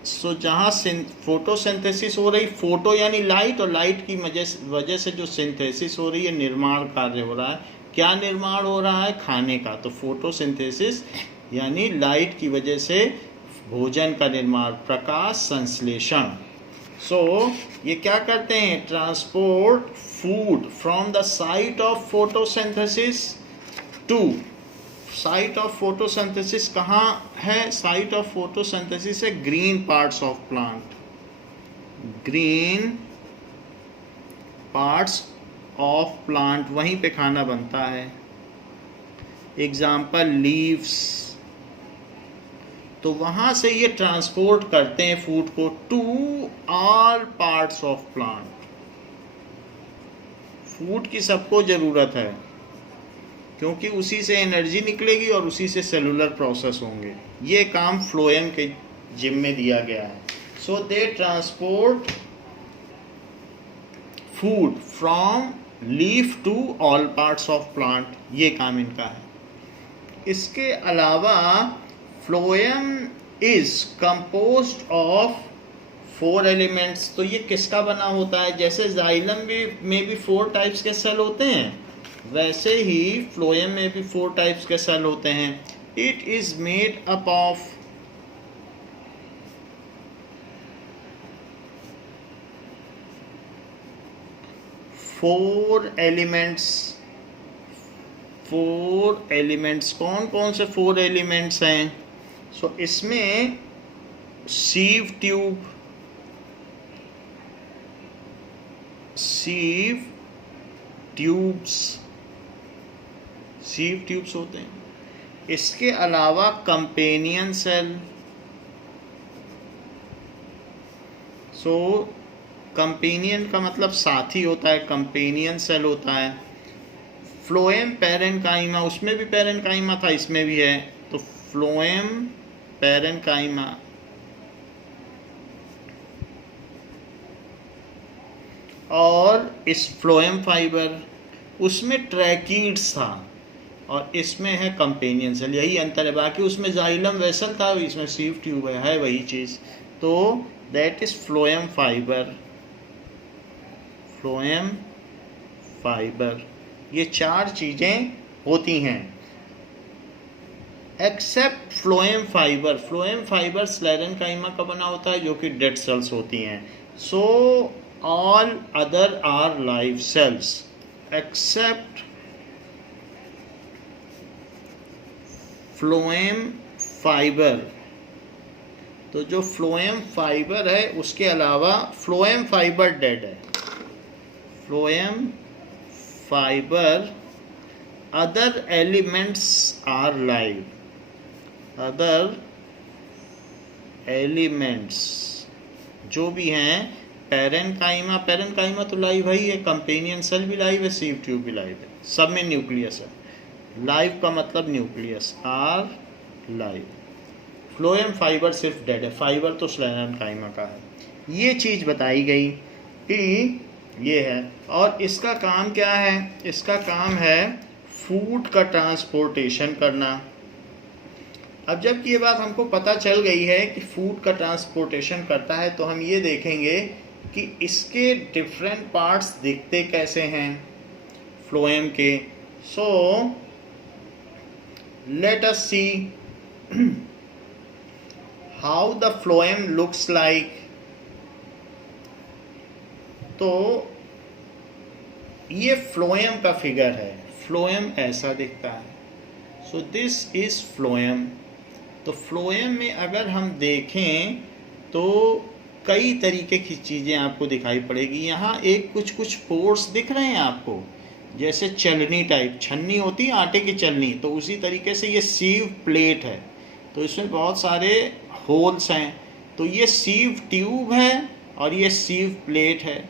so जहाँ फोटोसिंथेसिस हो रही, फोटो यानी लाइट, और लाइट की वजह से जो सिंथेसिस हो रही है, निर्माण कार्य हो रहा है। क्या निर्माण हो रहा है? खाने का। तो फोटोसिंथेसिस यानी लाइट की वजह से भोजन का निर्माण, प्रकाश संश्लेषण। सो ये क्या करते हैं? Transport food from the site of photosynthesis to, site of photosynthesis कहाँ है? साइट ऑफ फोटोसिंथेसिस है green parts of plant, green parts of plant, वहीं पे खाना बनता है। एग्जाम्पल लीव्स, तो वहाँ से ये ट्रांसपोर्ट करते हैं फूड को to all parts of plant. Food की सबको ज़रूरत है, क्योंकि उसी से एनर्जी निकलेगी और उसी से सेलुलर प्रोसेस होंगे। ये काम फ्लोएम के जिम्मे दिया गया है। So they transport food from leaf to all parts of plant, ये काम इनका है। इसके अलावा phloem is composed of 4 elements. तो ये किसका बना होता है? जैसे जाइलम में भी 4 टाइप्स के सेल होते हैं, वैसे ही फ्लोएम में भी 4 टाइप्स के सेल होते हैं। It is made up of 4 elements. 4 elements कौन कौन से 4 एलिमेंट्स हैं? सो इसमें सीव ट्यूब, सीव ट्यूब्स होते हैं। इसके अलावा कंपेनियन सेल, सो कंपेनियन का मतलब साथी होता है, कंपेनियन सेल होता है। फ्लोएम पैरेन्काइमा, उसमें भी पैरेन्काइमा था, इसमें भी है। तो फ्लोएम पैरेन्काइमा, और इस फ्लोएम फाइबर, उसमें ट्रैकीड्स था और इसमें है कंपेनियन सेल, यही अंतर है। बाकी उसमें जाइलम वेसल था, इसमें सीव ट्यूब है वही चीज़। तो that is phloem fibre, phloem fibre, ये 4 चीज़ें होती हैं। Except phloem fibre, phloem fibre sclerenchyma का बना होता है, जो कि डेड सेल्स होती हैं। So all other are live cells except phloem fibre. तो जो फ्लोएम फाइबर है उसके अलावा, फ्लोएम फाइबर डेड है, phloem fibre, other elements are live, other elements जो भी हैं, पैरेन्काइमा, पैरेन्काइमा तो लाइव ही है, कंपेनियन सेल भी लाइव है, सीव ट्यूब भी लाइव है, सब में न्यूक्लियस है। लाइव का मतलब nucleus, are live. Phloem fibre सिर्फ डेड है, फाइबर तो स्लेनम काइमा का है। ये चीज़ बताई गई कि ये है, और इसका काम क्या है? इसका काम है फूड का ट्रांसपोर्टेशन करना। अब जब ये बात हमको पता चल गई है कि फूड का ट्रांसपोर्टेशन करता है, तो हम ये देखेंगे कि इसके डिफरेंट पार्ट्स दिखते कैसे हैं फ्लोएम के। सो let us C how the phloem looks like. तो ये फ्लोएम का फिगर है, फ्लोएम ऐसा दिखता है। So this is phloem. तो फ्लोएम में अगर हम देखें तो कई तरीके की चीज़ें आपको दिखाई पड़ेगी। यहाँ एक कुछ पोर्स दिख रहे हैं आपको, जैसे चलनी टाइप, छन्नी होती है आटे की चलनी, तो उसी तरीके से ये सीव प्लेट है, तो इसमें बहुत सारे होल्स हैं। तो ये सीव ट्यूब है और ये सीव प्लेट है।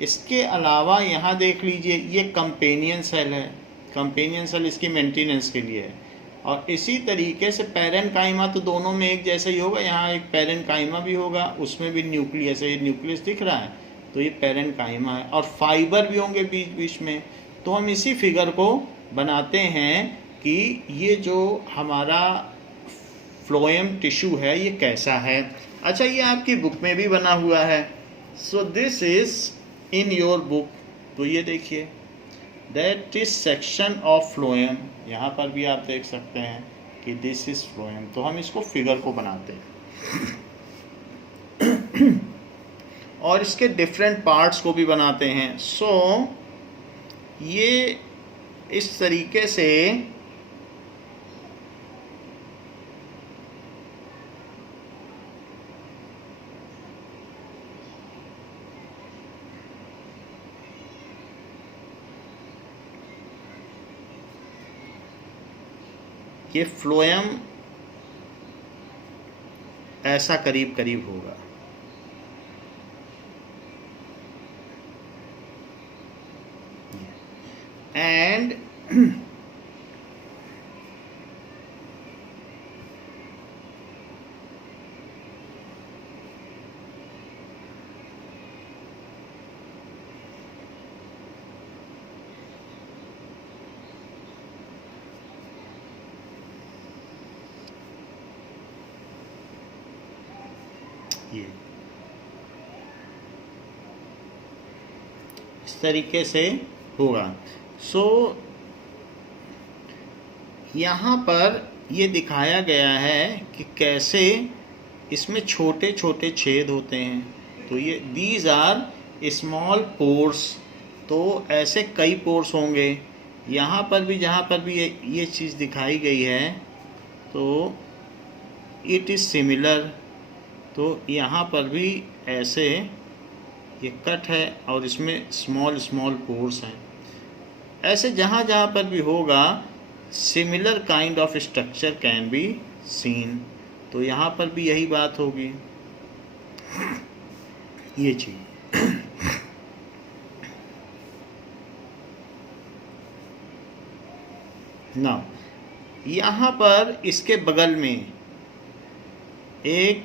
इसके अलावा यहाँ देख लीजिए, ये कंपेनियन सेल है। कंपेनियन सेल इसकी मेंटेनेंस के लिए है। और इसी तरीके से पैरेन्काइमा तो दोनों में एक जैसा ही होगा। यहाँ एक पैरेन्काइमा भी होगा, उसमें भी न्यूक्लियस है। ये न्यूक्लियस दिख रहा है, तो ये पैरेन्काइमा है। और फाइबर भी होंगे बीच बीच में। तो हम इसी फिगर को बनाते हैं कि ये जो हमारा फ्लोएम टिश्यू है ये कैसा है। अच्छा, ये आपकी बुक में भी बना हुआ है। So this is in your book. तो ये देखिए, that is section of phloem. यहाँ पर भी आप देख सकते हैं कि दिस इज फ्लोएम। तो हम इसको फिगर को बनाते हैं और इसके डिफरेंट पार्ट्स को भी बनाते हैं। सो ये इस तरीके से ये फ्लोएम ऐसा करीब करीब होगा। एंड ये इस तरीके से होगा। सो यहाँ पर ये दिखाया गया है कि कैसे इसमें छोटे छोटे छेद होते हैं। तो ये दीज आर स्मॉल पोर्स। तो ऐसे कई पोर्स होंगे। यहाँ पर भी, जहाँ पर भी ये चीज़ दिखाई गई है, तो इट इज़ सिमिलर। तो यहाँ पर भी ऐसे ये कट है और इसमें स्मॉल स्मॉल पोर्स हैं। ऐसे जहाँ जहाँ पर भी होगा, similar kind of structure can be seen. तो यहाँ पर भी यही बात होगी, ये चीज़। ना यहाँ पर इसके बगल में एक,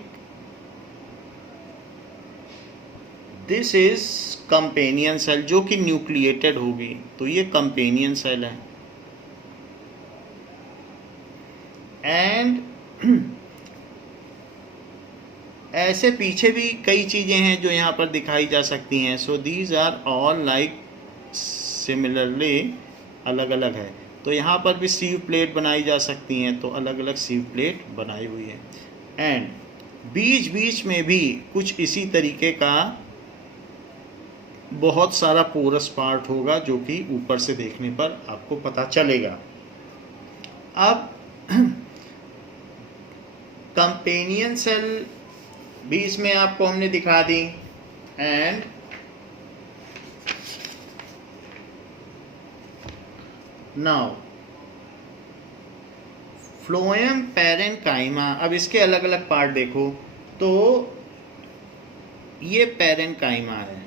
दिस इज कंपेनियन सेल जो कि न्यूक्लिएटेड होगी। तो ये कंपेनियन सेल है। एंड ऐसे पीछे भी कई चीज़ें हैं जो यहाँ पर दिखाई जा सकती हैं। So these are all like similarly, अलग अलग है। तो यहाँ पर भी सीव प्लेट बनाई जा सकती हैं, तो अलग अलग सीव प्लेट बनाई हुई है। एंड बीच बीच में भी कुछ इसी तरीके का बहुत सारा पोरस पार्ट होगा, जो कि ऊपर से देखने पर आपको पता चलेगा। अब कंपेनियन सेल भी इसमें आपको हमने दिखा दी। And now phloem parenchyma. अब इसके अलग अलग पार्ट देखो। तो ये पैरेन्काइमा है।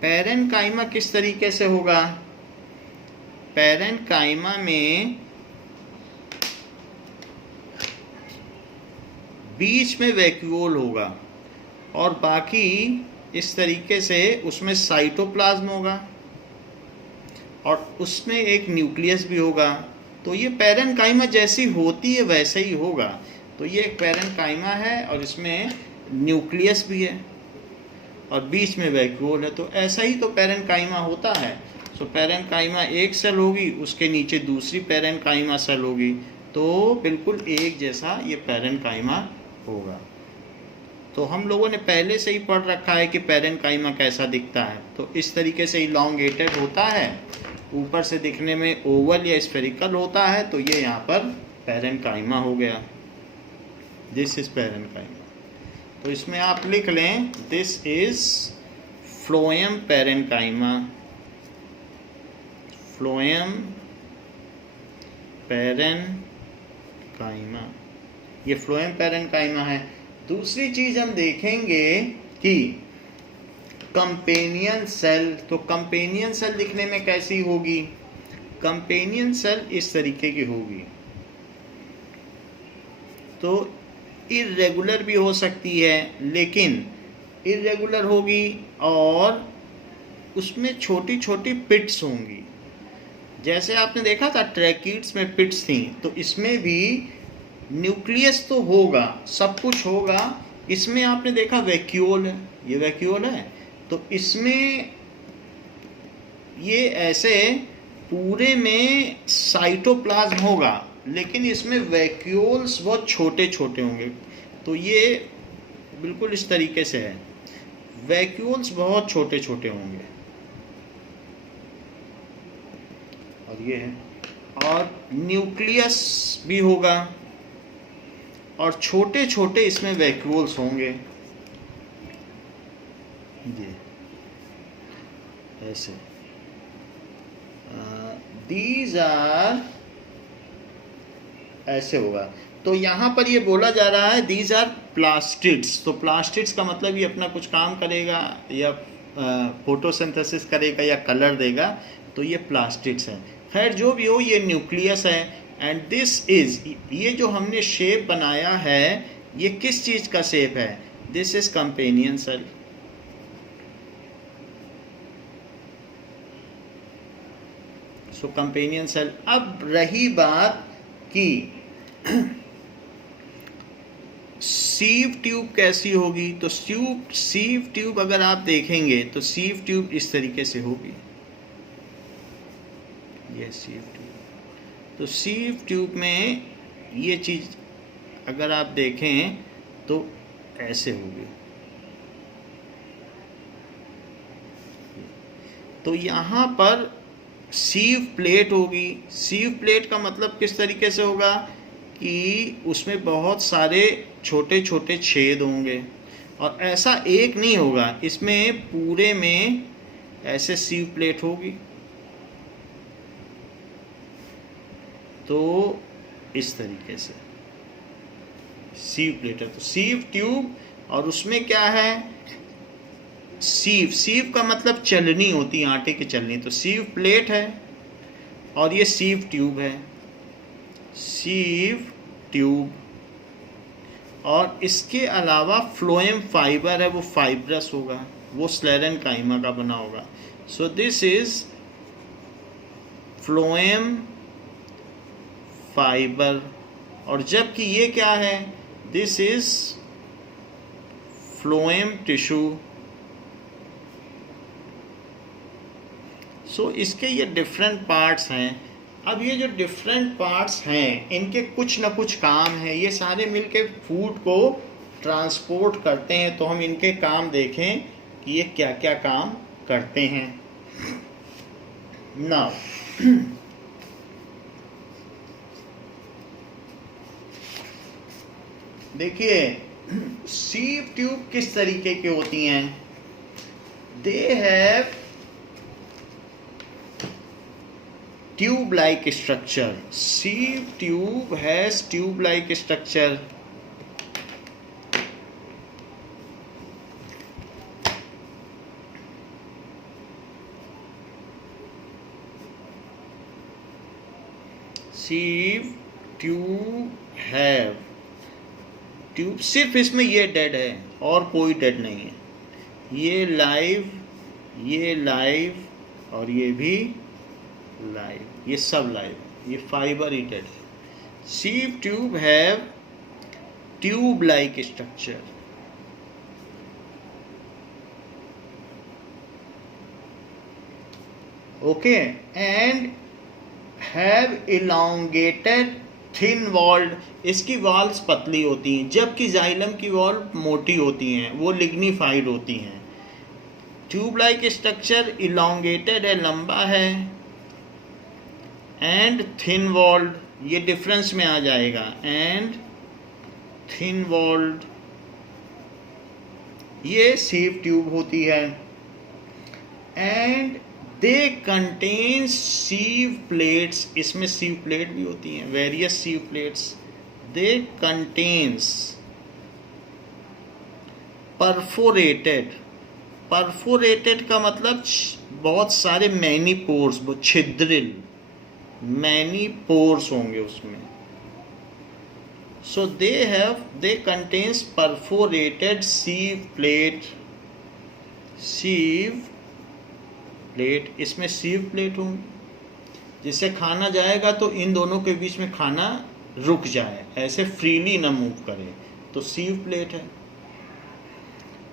पैरेन्काइमा किस तरीके से होगा? पैरेन्काइमा में बीच में वैक्यूल होगा और बाकी इस तरीके से उसमें साइटोप्लाज्म होगा और उसमें एक न्यूक्लियस भी होगा। तो ये पैरेन्काइमा जैसी होती है वैसे ही होगा। तो ये एक पैरेन्काइमा है और इसमें न्यूक्लियस भी है और बीच में वैक्यूल है। तो ऐसा ही तो पैरेन्काइमा होता है। सो पैरेन्काइमा एक सेल होगी, उसके नीचे दूसरी पैरेन्काइमा सेल होगी, तो बिल्कुल एक जैसा ये पैरेन्काइमा होगा। तो हम लोगों ने पहले से ही पढ़ रखा है कि पैरेन्काइमा कैसा दिखता है। तो इस तरीके से इलॉन्गेटेड होता है, ऊपर से दिखने में ओवल या स्फेरिकल होता है। तो ये यहाँ पर पैरेन्काइमा हो गया। This is parenchyma. तो इसमें आप लिख लें, this is phloem parenchyma. Phloem parenchyma, ये फ्लोएम पैरेन्काइमा है। दूसरी चीज हम देखेंगे कि कंपेनियन सेल। तो कंपेनियन सेल दिखने में कैसी होगी? कंपेनियन सेल इस तरीके की होगी। तो इर्रेगुलर भी हो सकती है, लेकिन इर्रेगुलर होगी और उसमें छोटी छोटी पिट्स होंगी। जैसे आपने देखा था ट्रैकीड्स में पिट्स थी, तो इसमें भी न्यूक्लियस तो होगा, सब कुछ होगा। इसमें आपने देखा वैक्यूल है, ये वैक्यूल है। तो इसमें ये ऐसे पूरे में साइटोप्लाज्म होगा, लेकिन इसमें वैक्यूल्स बहुत छोटे छोटे होंगे। तो ये बिल्कुल इस तरीके से है, वैक्यूल्स बहुत छोटे छोटे होंगे और ये है। और न्यूक्लियस भी होगा और छोटे छोटे इसमें वैक्यूल्स होंगे, ये ऐसे। दीज आर, ऐसे होगा। तो यहाँ पर ये बोला जा रहा है दीज आर प्लास्टिड्स। तो प्लास्टिड्स का मतलब ये अपना कुछ काम करेगा या फोटोसिंथेसिस करेगा या कलर देगा, तो ये प्लास्टिड्स हैं। खैर जो भी हो, ये न्यूक्लियस है। एंड दिस इज, ये जो हमने शेप बनाया है, ये किस चीज़ का शेप है? This is companion cell. So companion cell. अब रही बात कि सीव ट्यूब कैसी होगी? तो सीव ट्यूब अगर आप देखेंगे तो सीव ट्यूब इस तरीके से होगी, ये सीव ट्यूब। तो सीव ट्यूब में ये चीज़ अगर आप देखें तो ऐसे होगी। तो यहाँ पर सीव प्लेट होगी। सीव प्लेट का मतलब किस तरीके से होगा कि उसमें बहुत सारे छोटे छोटे छेद होंगे और ऐसा एक नहीं होगा, इसमें पूरे में ऐसे सीव प्लेट होगी। तो इस तरीके से सीव प्लेट है। तो सीव ट्यूब, और उसमें क्या है? सीव। सीव का मतलब चलनी होती है, आटे की चलनी। तो सीव प्लेट है और ये सीव ट्यूब है, सीव ट्यूब। और इसके अलावा फ्लोएम फाइबर है, वो फाइब्रस होगा, वो स्लेरेन्काइमा का बना होगा। So this is phloem fibre. और जबकि ये क्या है? This is phloem tissue. So इसके ये डिफरेंट पार्ट्स हैं। अब ये जो डिफरेंट पार्ट्स हैं, इनके कुछ ना कुछ काम है। ये सारे मिलके फूड को ट्रांसपोर्ट करते हैं। तो हम इनके काम देखें कि ये क्या क्या काम करते हैं। नाउ देखिए, सीव ट्यूब किस तरीके की होती हैं? They have tube-like structure. Sieve tube has tube-like structure. Sieve tube have tube, सिर्फ इसमें ये डेड है और कोई डेड नहीं है। ये लाइव और ये भी लाइव, ये सब लाइव, ये फाइबर ही डेड है। sieve tube have tube like structure. Okay, and have elongated thin walled, इसकी वॉल्स पतली होती हैं, जबकि जाइलम की वॉल मोटी होती हैं, वो लिग्निफाइड होती हैं। ट्यूब लाइक स्ट्रक्चर इलोंगेटेड है, लंबा है, एंड थिन वॉल्ड, ये डिफरेंस में आ जाएगा, एंड थिन वॉल्ड, ये सीव ट्यूब होती है। एंड दे कंटेन सीव प्लेट्स, इसमें सीव प्लेट भी होती हैं, वेरियस सीव प्लेट्स। दे कंटेन्स परफोरेटेड, परफोरेटेड का मतलब बहुत सारे मैनी पोर्स, वो छिद्रिल, मैनी पोर्स होंगे उसमें। सो दे कंटेन्स परफोरेटेड सीव प्लेट, इसमें सीव प्लेट होंगी, जिससे खाना जाएगा तो इन दोनों के बीच में खाना रुक जाए, ऐसे फ्रीली ना मूव करे, तो सीव प्लेट है।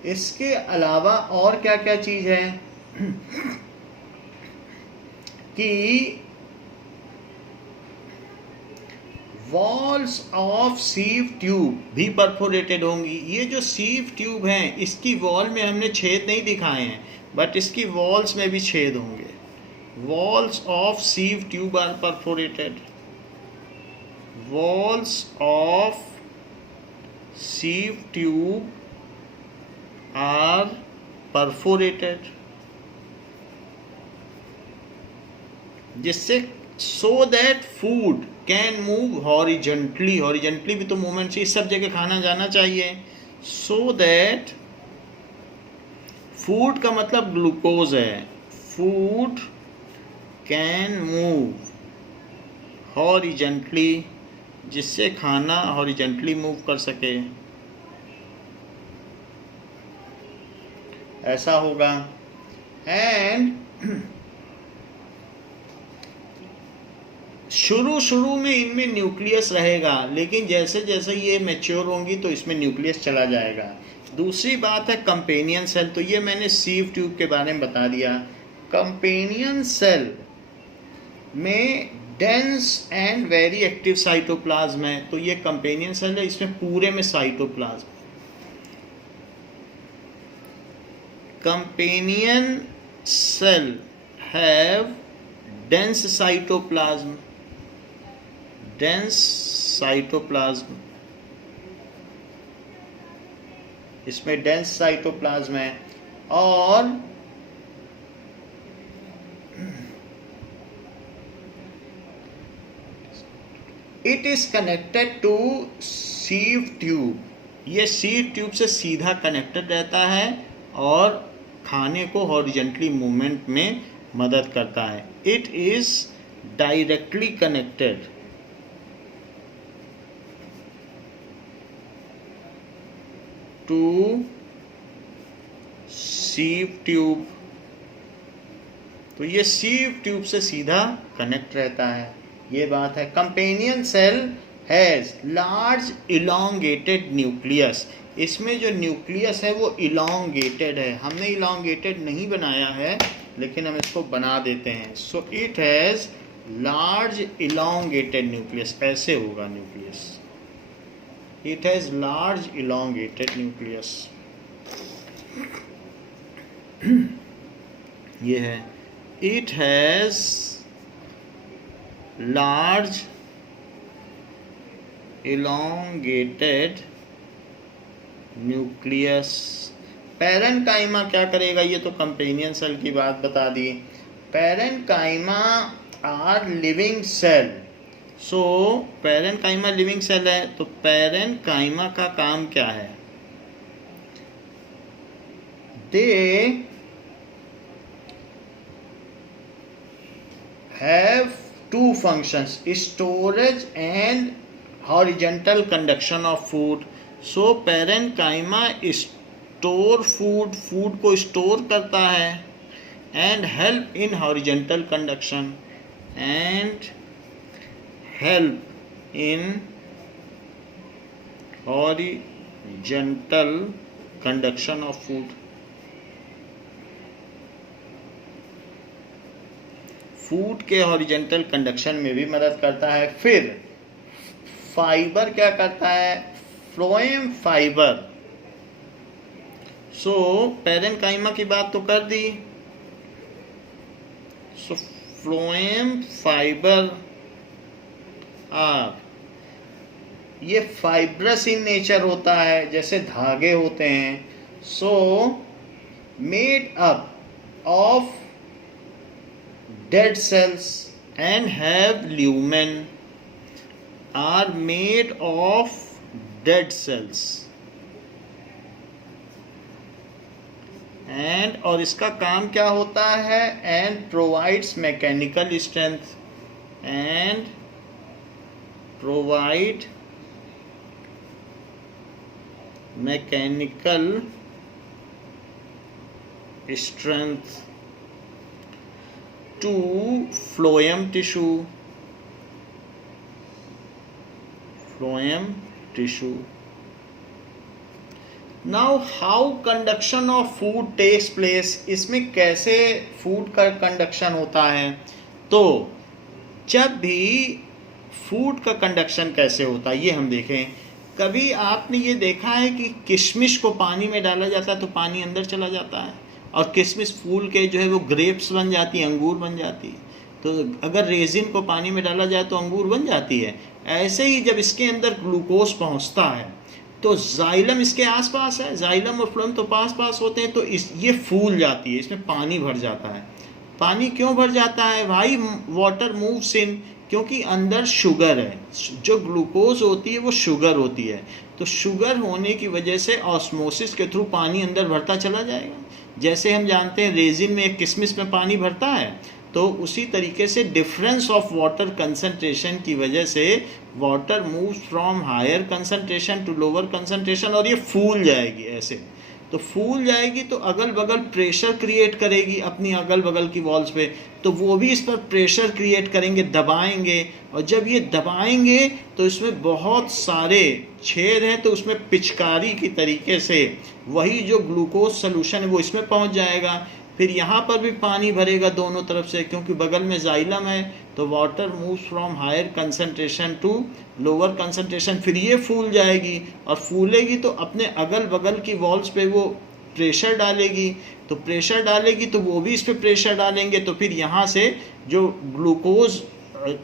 इसके अलावा और क्या क्या चीज है कि वॉल्स ऑफ सीव ट्यूब भी परफोरेटेड होंगी। ये जो सीव ट्यूब हैं, इसकी वॉल में हमने छेद नहीं दिखाए हैं, बट इसकी वॉल्स में भी छेद होंगे। Walls of sieve tube are perforated, walls of sieve tube are perforated, जिससे so that food can move horizontally, horizontally भी तो मूवमेंट चाहिए, सब जगह खाना जाना चाहिए। so that food का मतलब ग्लूकोज है, food can move horizontally, जिससे खाना horizontally मूव कर सके, ऐसा होगा। एंड शुरू में इनमें न्यूक्लियस रहेगा, लेकिन जैसे जैसे ये मैच्योर होंगी तो इसमें न्यूक्लियस चला जाएगा। दूसरी बात है कंपेनियन सेल, तो ये मैंने सीव ट्यूब के बारे में बता दिया। कंपेनियन सेल में dense and very active cytoplasm है, तो ये कंपेनियन सेल है, इसमें पूरे में cytoplasm. Companion cell have dense cytoplasm, dense cytoplasm, इसमें dense cytoplasm है। और it is connected to sieve tube, ये sieve tube से सीधा कनेक्टेड रहता है और खाने को हॉरिजॉन्टली मूवमेंट में मदद करता है। It is directly connected to sieve tube, तो ये सीव ट्यूब से सीधा कनेक्ट रहता है, ये बात है। Companion cell has large elongated nucleus, इसमें जो न्यूक्लियस है वो इलोंगेटेड है, हमने इलोंगेटेड नहीं बनाया है लेकिन हम इसको बना देते हैं। So it has large elongated nucleus, ऐसे होगा nucleus, it has large elongated nucleus, ये है। It has large elongated nucleus. Parenchyma क्या करेगा, ये तो कंपेनियन सेल की बात बता दी। Parenchyma are living cell, so parenchyma living cell है, तो पैरेन्काइमा का काम क्या है? They have two functions, storage and horizontal conduction of food. So parenchyma store food को स्टोर करता है, and help in horizontal conduction, and help in horizontal conduction of food. Food के हॉरिजेंटल कंडक्शन में भी मदद करता है। फिर फाइबर क्या करता है, फ्लोएम फाइबर। सो पैरेन्काइमा की बात तो कर दी। सो फ्लोएम फाइबर ये फाइब्रस इन नेचर होता है, जैसे धागे होते हैं। So made up of dead cells and have lumen, are made of dead cells, and और इसका काम क्या होता है, and provides mechanical strength, and provide mechanical strength to phloem tissue. Now how conduction of food takes place, इसमें कैसे फूड का कंडक्शन होता है। तो जब भी फूड का कंडक्शन कैसे होता है ये हम देखें। कभी आपने ये देखा है कि किशमिश को पानी में डाला जाता है तो पानी अंदर चला जाता है, और किशमिश फूल के जो है वो ग्रेप्स बन जाती है, अंगूर बन जाती है। तो अगर रेजिन को पानी में डाला जाए तो अंगूर बन जाती है। ऐसे ही जब इसके अंदर ग्लूकोज पहुंचता है तो जाइलम इसके आसपास है, जाइलम और फ्लोएम तो पास पास होते हैं, तो ये फूल जाती है, इसमें पानी भर जाता है। पानी क्यों भर जाता है भाई, वाटर मूव्स इन, क्योंकि अंदर शुगर है। जो ग्लूकोज होती है वो शुगर होती है, तो शुगर होने की वजह से ऑस्मोसिस के थ्रू पानी अंदर भरता चला जाएगा। जैसे हम जानते हैं रेजिन में, किशमिश में पानी भरता है, तो उसी तरीके से डिफरेंस ऑफ वाटर कंसंट्रेशन की वजह से water moves from higher concentration to lower concentration, और ये फूल जाएगी। ऐसे तो फूल जाएगी तो अगल बगल प्रेशर क्रिएट करेगी अपनी अगल बगल की वॉल्स पे, तो वो भी इस पर प्रेशर क्रिएट करेंगे, दबाएंगे, और जब ये दबाएंगे तो इसमें बहुत सारे छेद हैं, तो उसमें पिचकारी की तरीके से वही जो ग्लूकोज सोल्यूशन है वो इसमें पहुंच जाएगा। फिर यहाँ पर भी पानी भरेगा दोनों तरफ से, क्योंकि बगल में जाइलम है, तो water moves from higher concentration to lower concentration. फिर ये फूल जाएगी, और फूलेगी तो अपने अगल बगल की वॉल्स पे वो प्रेशर डालेगी, तो प्रेशर डालेगी तो वो भी इस पर प्रेशर डालेंगे, तो फिर यहाँ से जो ग्लूकोज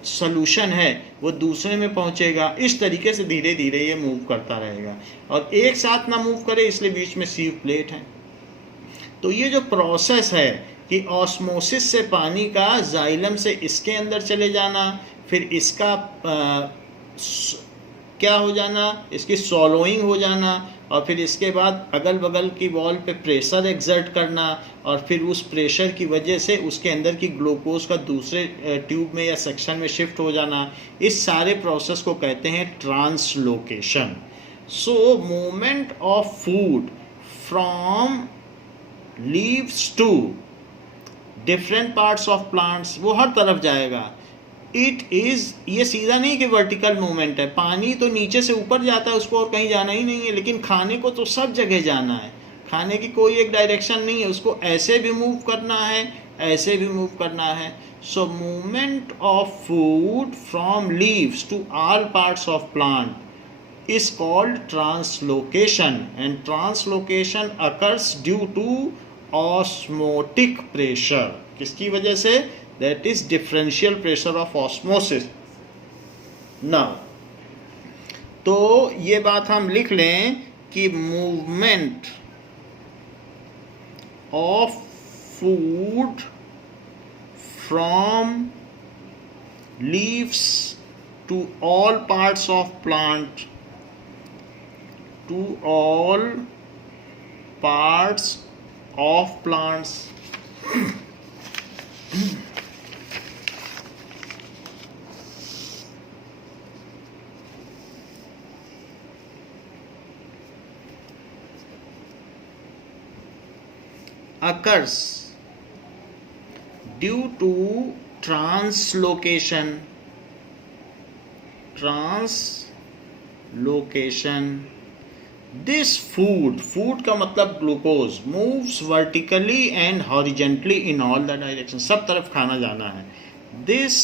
सोल्यूशन है वो दूसरे में पहुँचेगा। इस तरीके से धीरे धीरे ये मूव करता रहेगा, और एक साथ ना मूव करे, इसलिए बीच में सीव प्लेट है। तो ये जो प्रोसेस है कि ऑस्मोसिस से पानी का जाइलम से इसके अंदर चले जाना, फिर इसका क्या हो जाना, इसकी सॉलोइंग हो जाना, और फिर इसके बाद अगल बगल की वॉल पे प्रेशर एक्सर्ट करना, और फिर उस प्रेशर की वजह से उसके अंदर की ग्लूकोज का दूसरे ट्यूब में या सेक्शन में शिफ्ट हो जाना, इस सारे प्रोसेस को कहते हैं translocation. So movement of food from leaves to different parts of plants, वो हर तरफ जाएगा। इट इज़, ये सीधा नहीं कि वर्टिकल मूवमेंट है, पानी तो नीचे से ऊपर जाता है, उसको और कहीं जाना ही नहीं है, लेकिन खाने को तो सब जगह जाना है। खाने की कोई एक डायरेक्शन नहीं है, उसको ऐसे भी मूव करना है, ऐसे भी मूव करना है। So movement of food from leaves to all parts of plant is called translocation, and translocation occurs due to osmotic pressure. किसकी वजह से? That is differential pressure of osmosis. Now तो ये बात हम लिख लें कि movement of food from leaves to all parts of plant, to all parts of plants occurs due to translocation this food का मतलब glucose moves vertically and horizontally in all the directions, सब तरफ खाना जाना है. This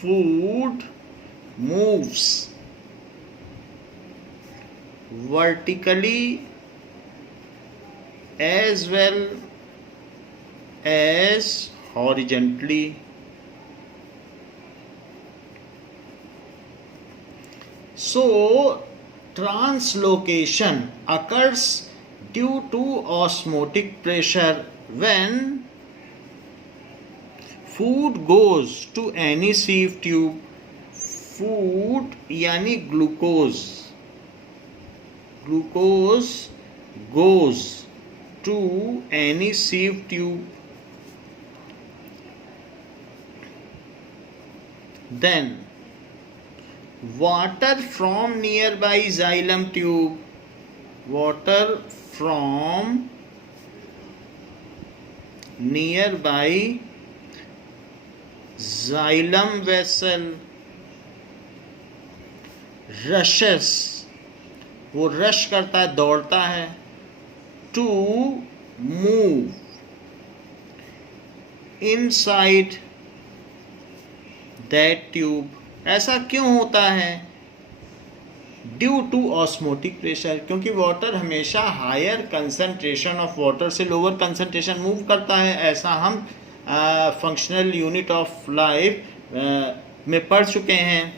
food moves vertically as well as horizontally. So translocation occurs due to osmotic pressure when food goes to any sieve tube. Food यानी glucose goes to any sieve tube, then water from nearby xylem tube vessel rushes, वो रश करता है, दौड़ता है, to move inside that tube. ऐसा क्यों होता है? ड्यू टू ऑस्मोटिक प्रेशर, क्योंकि वाटर हमेशा हायर कंसंट्रेशन ऑफ वाटर से लोअर कंसंट्रेशन मूव करता है. ऐसा हम फंक्शनल यूनिट ऑफ लाइफ में पढ़ चुके हैं.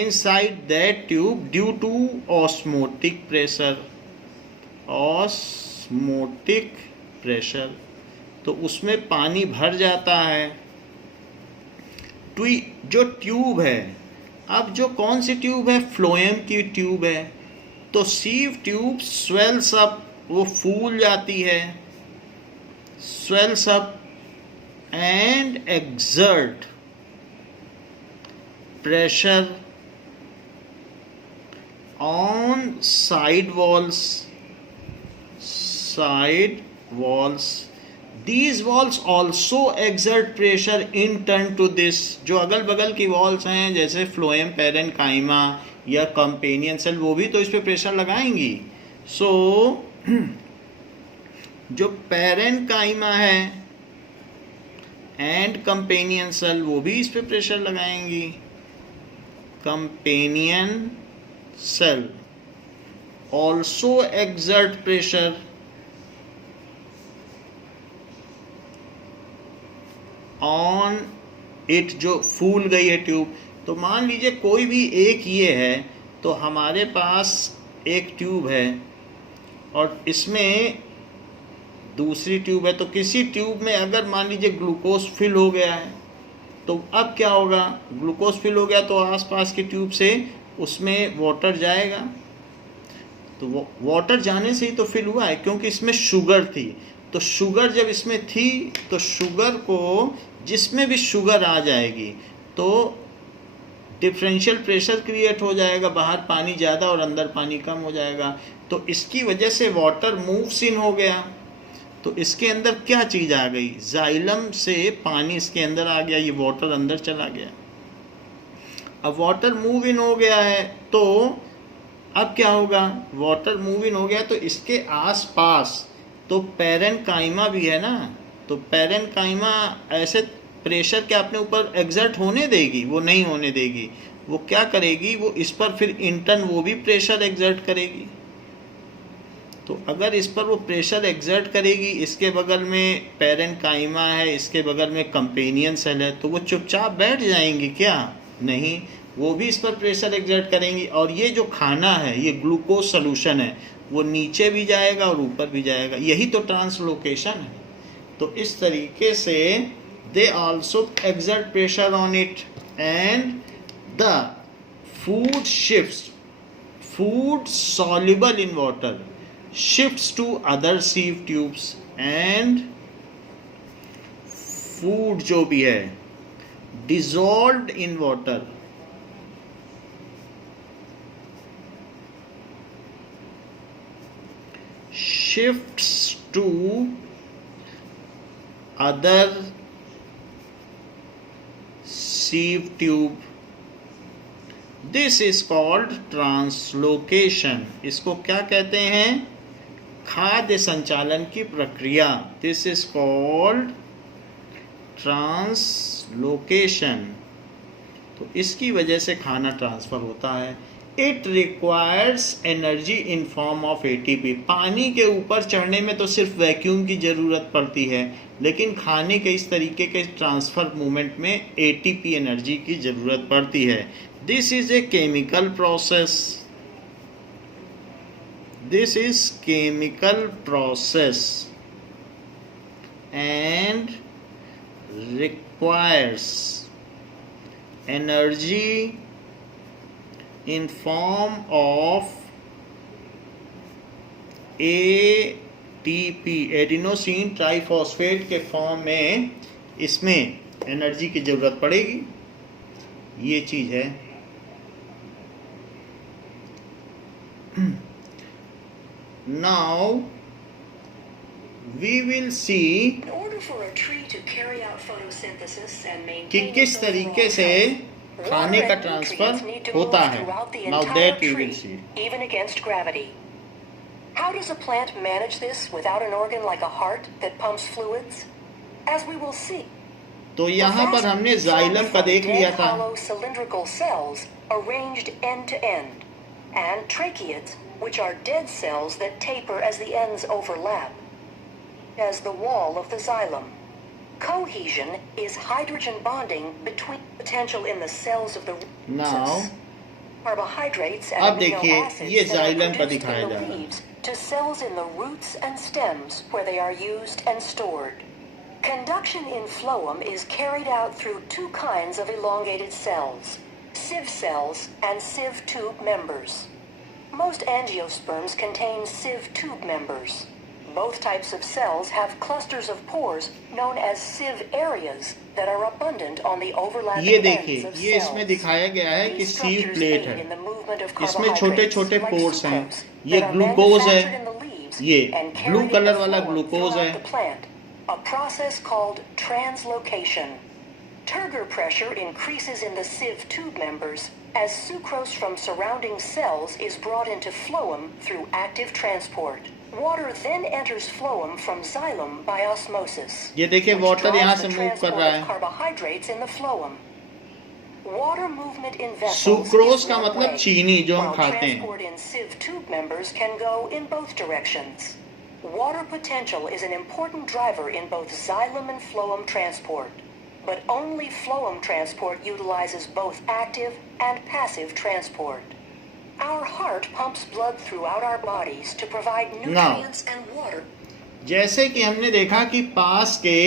Inside that tube due to osmotic pressure, तो उसमें पानी भर जाता है. जो ट्यूब है, अब जो कौन सी ट्यूब है? फ्लोएम की ट्यूब है. तो सीव ट्यूब स्वेल्स अप, वो फूल जाती है, swells up and exert pressure on side walls. These walls also exert pressure in turn to this. जो अगल बगल की वॉल्स हैं जैसे फ्लोएम, पैरेन्काइमा या कंपेनियन सेल, वो भी तो इस पे प्रेशर लगाएंगी. सो जो पैरेन्काइमा है एंड कंपेनियन सेल, वो भी इस पे प्रेशर लगाएंगी. Companion cell also exert pressure on it, जो फूल गई है ट्यूब. तो मान लीजिए कोई भी एक ये है, तो हमारे पास एक ट्यूब है और इसमें दूसरी ट्यूब है. तो किसी ट्यूब में अगर मान लीजिए ग्लूकोज फिल हो गया है, तो अब क्या होगा? ग्लूकोज फिल हो गया तो आसपास की ट्यूब से उसमें वाटर जाएगा. तो वाटर जाने से ही तो फिल हुआ है, क्योंकि इसमें शुगर थी. तो शुगर जब इसमें थी तो शुगर को, जिसमें भी शुगर आ जाएगी तो डिफरेंशियल प्रेशर क्रिएट हो जाएगा. बाहर पानी ज़्यादा और अंदर पानी कम हो जाएगा. तो इसकी वजह से वाटर मूव्स इन हो गया. तो इसके अंदर क्या चीज़ आ गई? जाइलम से पानी इसके अंदर आ गया, ये वाटर अंदर चला गया. अब वाटर मूव इन हो गया है, तो अब क्या होगा? वाटर मूव इन हो गया तो इसके आसपास तो पैरेन्काइमा भी है ना. तो पैरेन्काइमा ऐसे प्रेशर क्या अपने ऊपर एग्जर्ट होने देगी? वो नहीं होने देगी. वो क्या करेगी? वो इस पर फिर इंटर्न वो भी प्रेशर एग्जर्ट करेगी. तो अगर इस पर वो प्रेशर एग्जर्ट करेगी, इसके बगल में पैरेन्काइमा है, इसके बगल में कंपेनियन सेल है, तो वो चुपचाप बैठ जाएंगी क्या? नहीं, वो भी इस पर प्रेशर एग्जर्ट करेंगी. और ये जो खाना है, ये ग्लूकोज सोल्यूशन है, वो नीचे भी जाएगा और ऊपर भी जाएगा. यही तो ट्रांसलोकेशन है. तो इस तरीके से they also exert pressure on it and the food shifts, food soluble in water shifts to other sieve tubes and food जो भी है dissolved in water shifts to other sieve tube. This is called translocation. इसको क्या कहते हैं? खाद्य संचालन की प्रक्रिया. This is called translocation. तो इसकी वजह से खाना ट्रांसफ़र होता है. It requires energy in form of ATP. पानी के ऊपर चढ़ने में तो सिर्फ वैक्यूम की ज़रूरत पड़ती है, लेकिन खाने के इस तरीके के ट्रांसफ़र मूवमेंट में एटीपी एनर्जी की ज़रूरत पड़ती है. This is a chemical process. This is chemical process and requires energy in form of ATP, adenosine triphosphate के फॉर्म में इसमें एनर्जी की जरूरत पड़ेगी. ये चीज है. Now we will see कि किस तरीके से खाने का ट्रांसफर होता है. Now that we will see. Even against gravity. How does a plant manage this without an organ like a heart that pumps fluids? As we will see. तो यहाँ पर हमने जाइलम का देख लिया था. Hollow cylindrical cells arranged end to end, and tracheids, which are dead cells that taper as the ends overlap, as the wall of the xylem. Cohesion is hydrogen bonding between potential in the cells of the Now, carbohydrates and अब amino देखिए acids ये that are जाइलम का produced दिखाया in जा the रहा है. leaves to cells in the roots and stems where they are used and stored. Conduction in phloem is carried out through two kinds of elongated cells, sieve cells and sieve tube members. Most angiosperms contain sieve tube members. Both types of cells have clusters of pores known as sieve areas that are abundant on the overlapping ये ends देखिए of ये इसमें cells. दिखाया गया है कि These सीव structures प्लेट aid है. in the movement of इसमें carbohydrates छोटे-छोटे like pores हैं. sucrose ये that are ग्लूकोज है. manufactured in the leaves ये and blue carried in colour the वाला phloem ग्लूकोज throughout है. the plant, a process called translocation. Turgor pressure increases in the sieve tube members as sucrose from surrounding cells is brought into phloem through active transport. Water then enters phloem from xylem by osmosis. ये देखिए which वाटर यहाँ drives से the मूव कर transport रहा of है. carbohydrates in the phloem. Water movement in vessels sucrose is का one मतलब way, चीनी जो हम while खाते हैं. transport in sieve tube members can go in both directions. Water potential is an important driver in both xylem and phloem transport, but only phloem transport utilizes both active and passive transport. Our heart pumps blood throughout our bodies to provide nutrients and water. जैसे कि हमने देखा कि पास के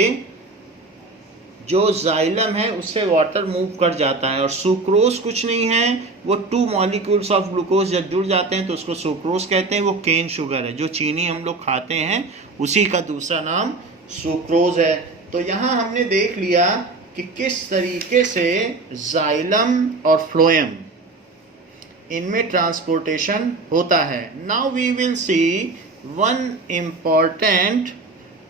जो जाइलम है उससे वाटर मूव कर जाता है और सुक्रोज कुछ नहीं है, वो 2 मॉलिक्यूल्स ऑफ ग्लूकोज जब जुड़ जाते हैं तो उसको सुक्रोज कहते हैं. वो केन शुगर है, जो चीनी हम लोग खाते हैं उसी का दूसरा नाम सुक्रोज है. तो यहाँ हमने देख लिया कि किस तरीके से जाइलम और फ्लोएम इनमें ट्रांसपोर्टेशन होता है. Now we will see one important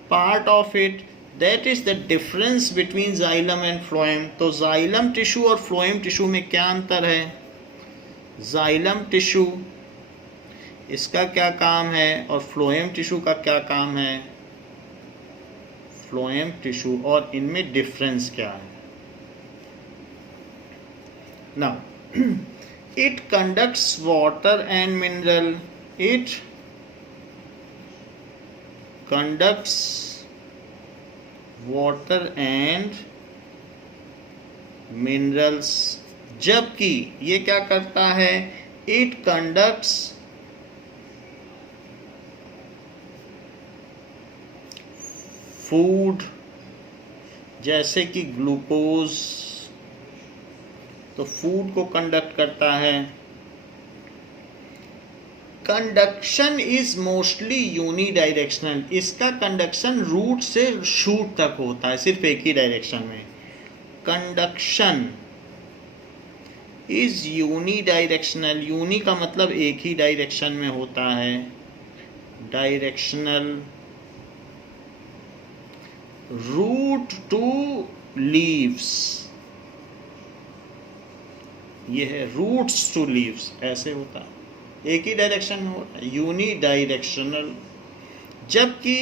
part of it, that is the difference between xylem and phloem. तो जाइलम टिश्यू और फ्लोएम टिश्यू में क्या अंतर है? जाइलम टिश्यू इसका क्या काम है और फ्लोएम टिश्यू का क्या काम है? फ्लोएम टिश्यू और इनमें डिफरेंस क्या है? Now it conducts water and mineral. It conducts water and minerals. जबकि ये क्या करता है? It conducts food, जैसे कि ग्लूकोज, तो फूड को कंडक्ट करता है. Conduction is mostly unidirectional. इसका कंडक्शन रूट से शूट तक होता है, सिर्फ एक ही डायरेक्शन में. Conduction is unidirectional. यूनि का मतलब एक ही डायरेक्शन में होता है. डायरेक्शनल रूट टू लीव्स, ये है रूट्स टू लीव्स, ऐसे होता है, एक ही डायरेक्शन में होता है, यूनी डायरेक्शनल। जबकि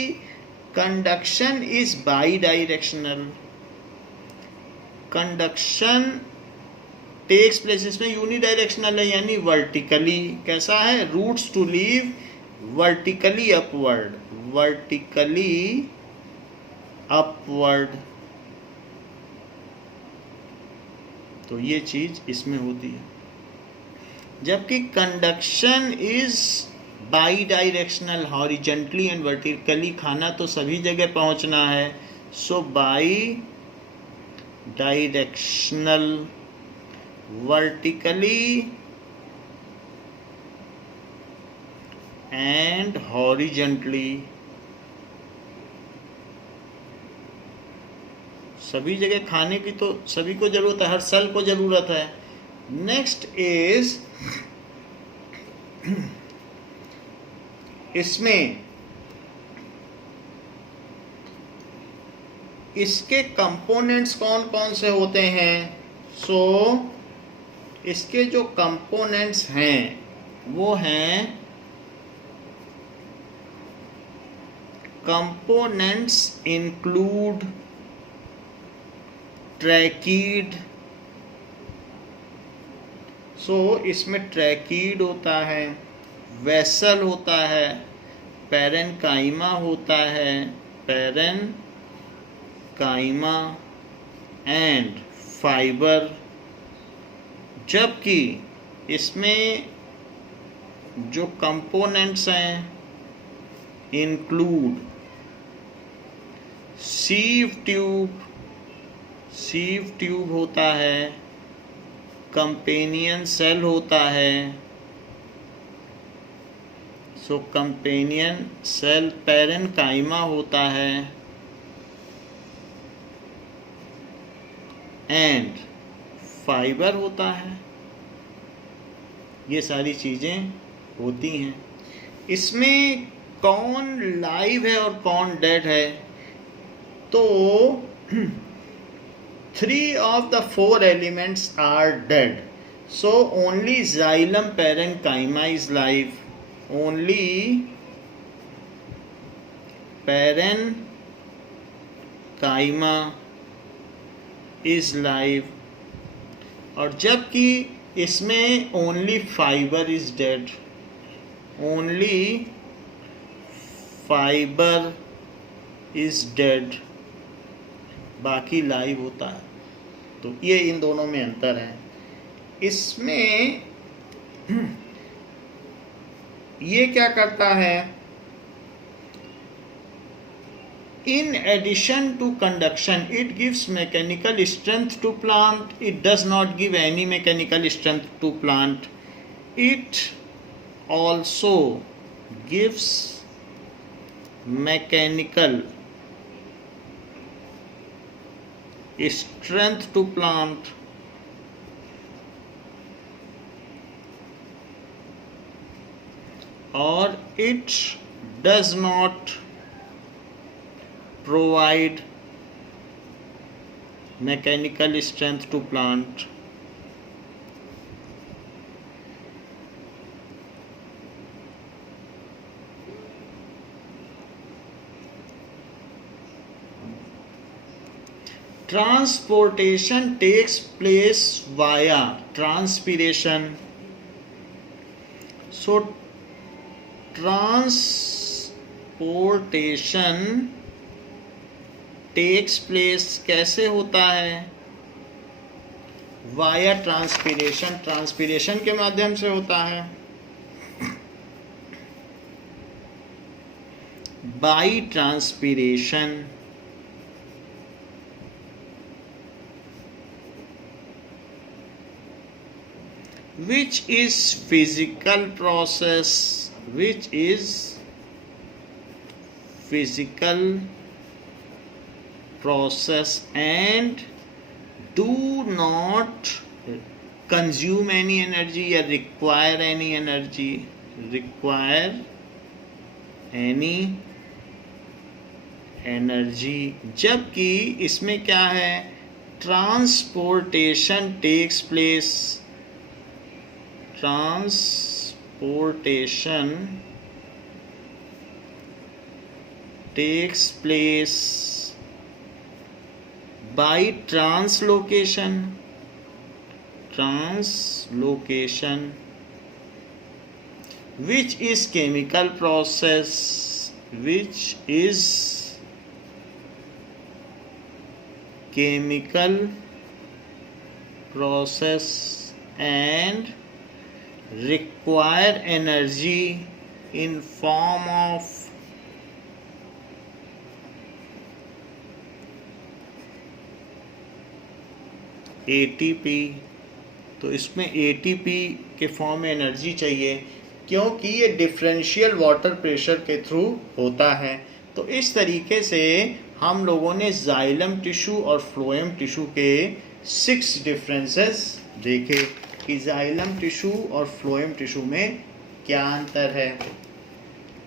conduction is bidirectional, conduction takes place, इसमें यूनी डायरेक्शनल है, यानी वर्टिकली। कैसा है? Roots to leave vertically upward, vertically upward. तो ये चीज इसमें होती है। जबकि conduction is bidirectional, horizontally and vertically, खाना तो सभी जगह पहुंचना है, सो bidirectional, vertically and horizontally, सभी जगह खाने की तो सभी को जरूरत है, हर सेल को जरूरत है। नेक्स्ट इज, इसमें इसके कंपोनेंट्स कौन कौन से होते हैं? सो इसके जो कंपोनेंट्स हैं वो हैं, कंपोनेंट्स इंक्लूड ट्रैकीड। सो इसमें ट्रैकीड होता है, वेसल होता है, पैरेनकाइमा होता है, पैरेनकाइमा एंड फाइबर। जबकि इसमें जो कंपोनेंट्स हैं include sieve tube, sieve tube होता है, कंपेनियन सेल होता है, सो कंपेनियन सेल, पैरेनकाइमा होता है एंड फाइबर होता है। ये सारी चीजें होती हैं। इसमें कौन लाइव है और कौन डेड है? तो 3 of the 4 elements are dead. So only xylem parenchyma is live. Only parenchyma is live. और जबकि इसमें only fiber is dead. Only fiber is dead. बाकी लाइव होता है। तो ये इन दोनों में अंतर है। इसमें ये क्या करता है? In addition to conduction, it gives mechanical strength to plant. It does not give any mechanical strength to plant. It also gives mechanical strength to plant. Or it does not provide mechanical strength to plant. Transportation takes place via transpiration. So transportation takes place कैसे होता है? वाया ट्रांसपीरेशन, ट्रांसपीरेशन के माध्यम से होता है। By transpiration, which is physical process, which is physical process and do not consume any energy or require any energy, जबकि इसमें क्या है, transportation takes place, transportation takes place by translocation, which is chemical process, which is chemical process and require energy in form of ATP। तो इसमें ATP के फॉर्म में एनर्जी चाहिए, क्योंकि ये डिफरेंशियल वाटर प्रेशर के थ्रू होता है। तो इस तरीके से हम लोगों ने जाइलम टिश्यू और फ्लोएम टिश्यू के 6 डिफरेंसेस देखे कि जाइलम टिश्यू और फ्लोएम टिश्यू में क्या अंतर है,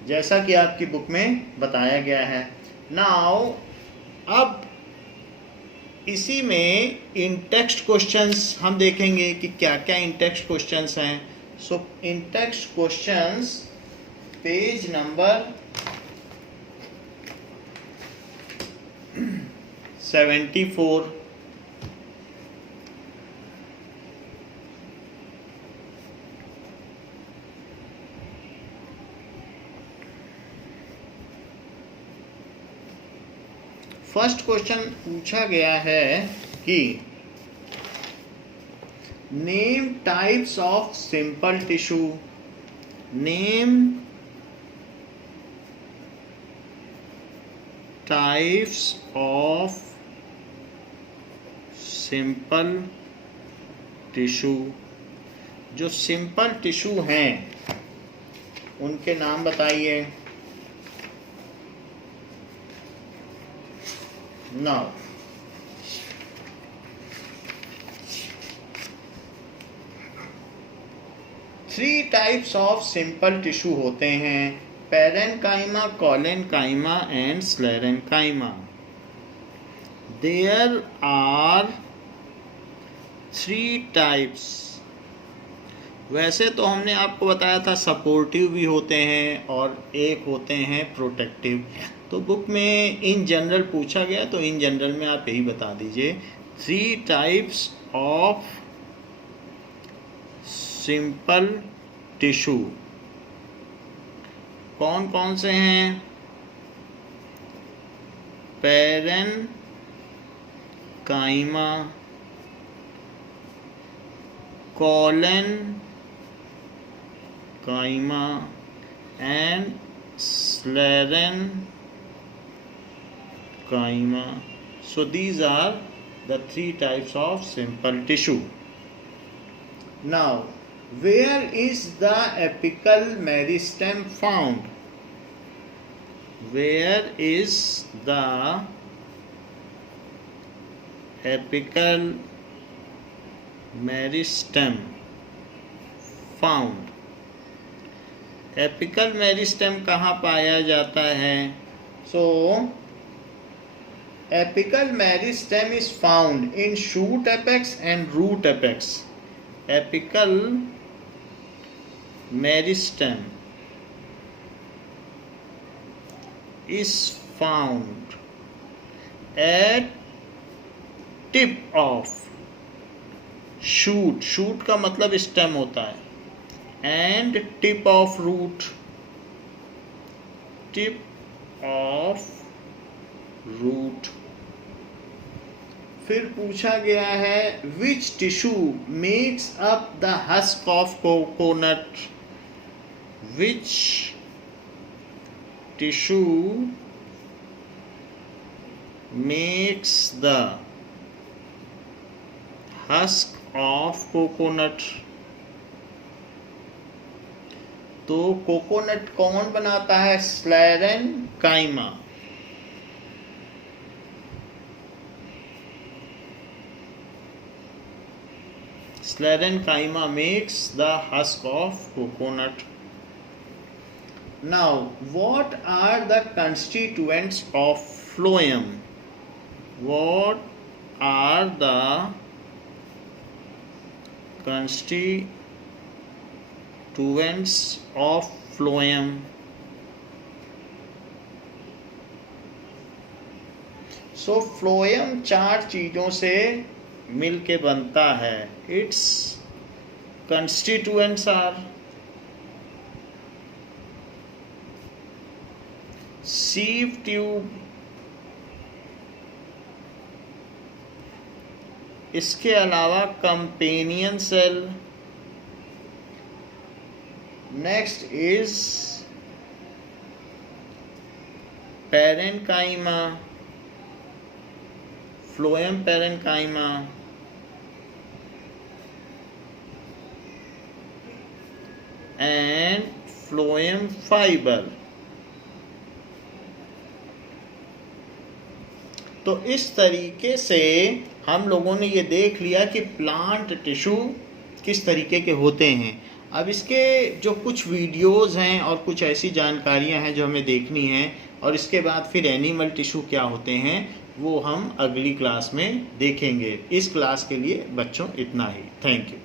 जैसा कि आपकी बुक में बताया गया है। नाउ अब इसी में इन टेक्स्ट क्वेश्चंस हम देखेंगे कि क्या क्या इन टेक्स्ट क्वेश्चंस हैं। So in text questions page number 74, first question पूछा गया है कि name types of simple tissue, name types of simple tissue. जो सिंपल टिश्यू हैं उनके नाम बताइए। Now, three types of simple tissue होते हैं, parenchyma, collenchyma and sclerenchyma. There are 3 types. वैसे तो हमने आपको बताया था सपोर्टिव भी होते हैं और एक होते हैं प्रोटेक्टिव। तो बुक में इन जनरल पूछा गया, तो इन जनरल में आप यही बता दीजिए 3 टाइप्स ऑफ सिंपल टिश्यू कौन कौन से हैं। Parenchyma, collenchyma and sclerenchyma. So these are the 3 types of simple tissue. Now, where is the apical meristem found? Where is the apical meristem found? Apical meristem कहाँ पाया जाता है? So apical meristem is found in shoot apex and root apex. Apical meristem is found at tip of shoot, shoot का मतलब स्टेम होता है, and tip of root, tip of root। फिर पूछा गया है which tissue makes up the husk of coconut, which tissue makes the husk of coconut। तो कोकोनट कौन बनाता है? Sclerenchyma. Sclerenchyma makes the husk of coconut. Now, what are the constituents of phloem? What are the constituents of phloem? So phloem 4 चीजों से मिल के बनता है. Its constituents are sieve tube, इसके अलावा companion cell, next is parenchyma, phloem parenchyma, and phloem fibre. तो इस तरीके से हम लोगों ने ये देख लिया कि प्लांट टिश्यू किस तरीके के होते हैं. अब इसके जो कुछ वीडियोस हैं और कुछ ऐसी जानकारियां हैं जो हमें देखनी हैं, और इसके बाद फिर एनिमल टिश्यू क्या होते हैं वो हम अगली क्लास में देखेंगे. इस क्लास के लिए बच्चों इतना ही. Thank you.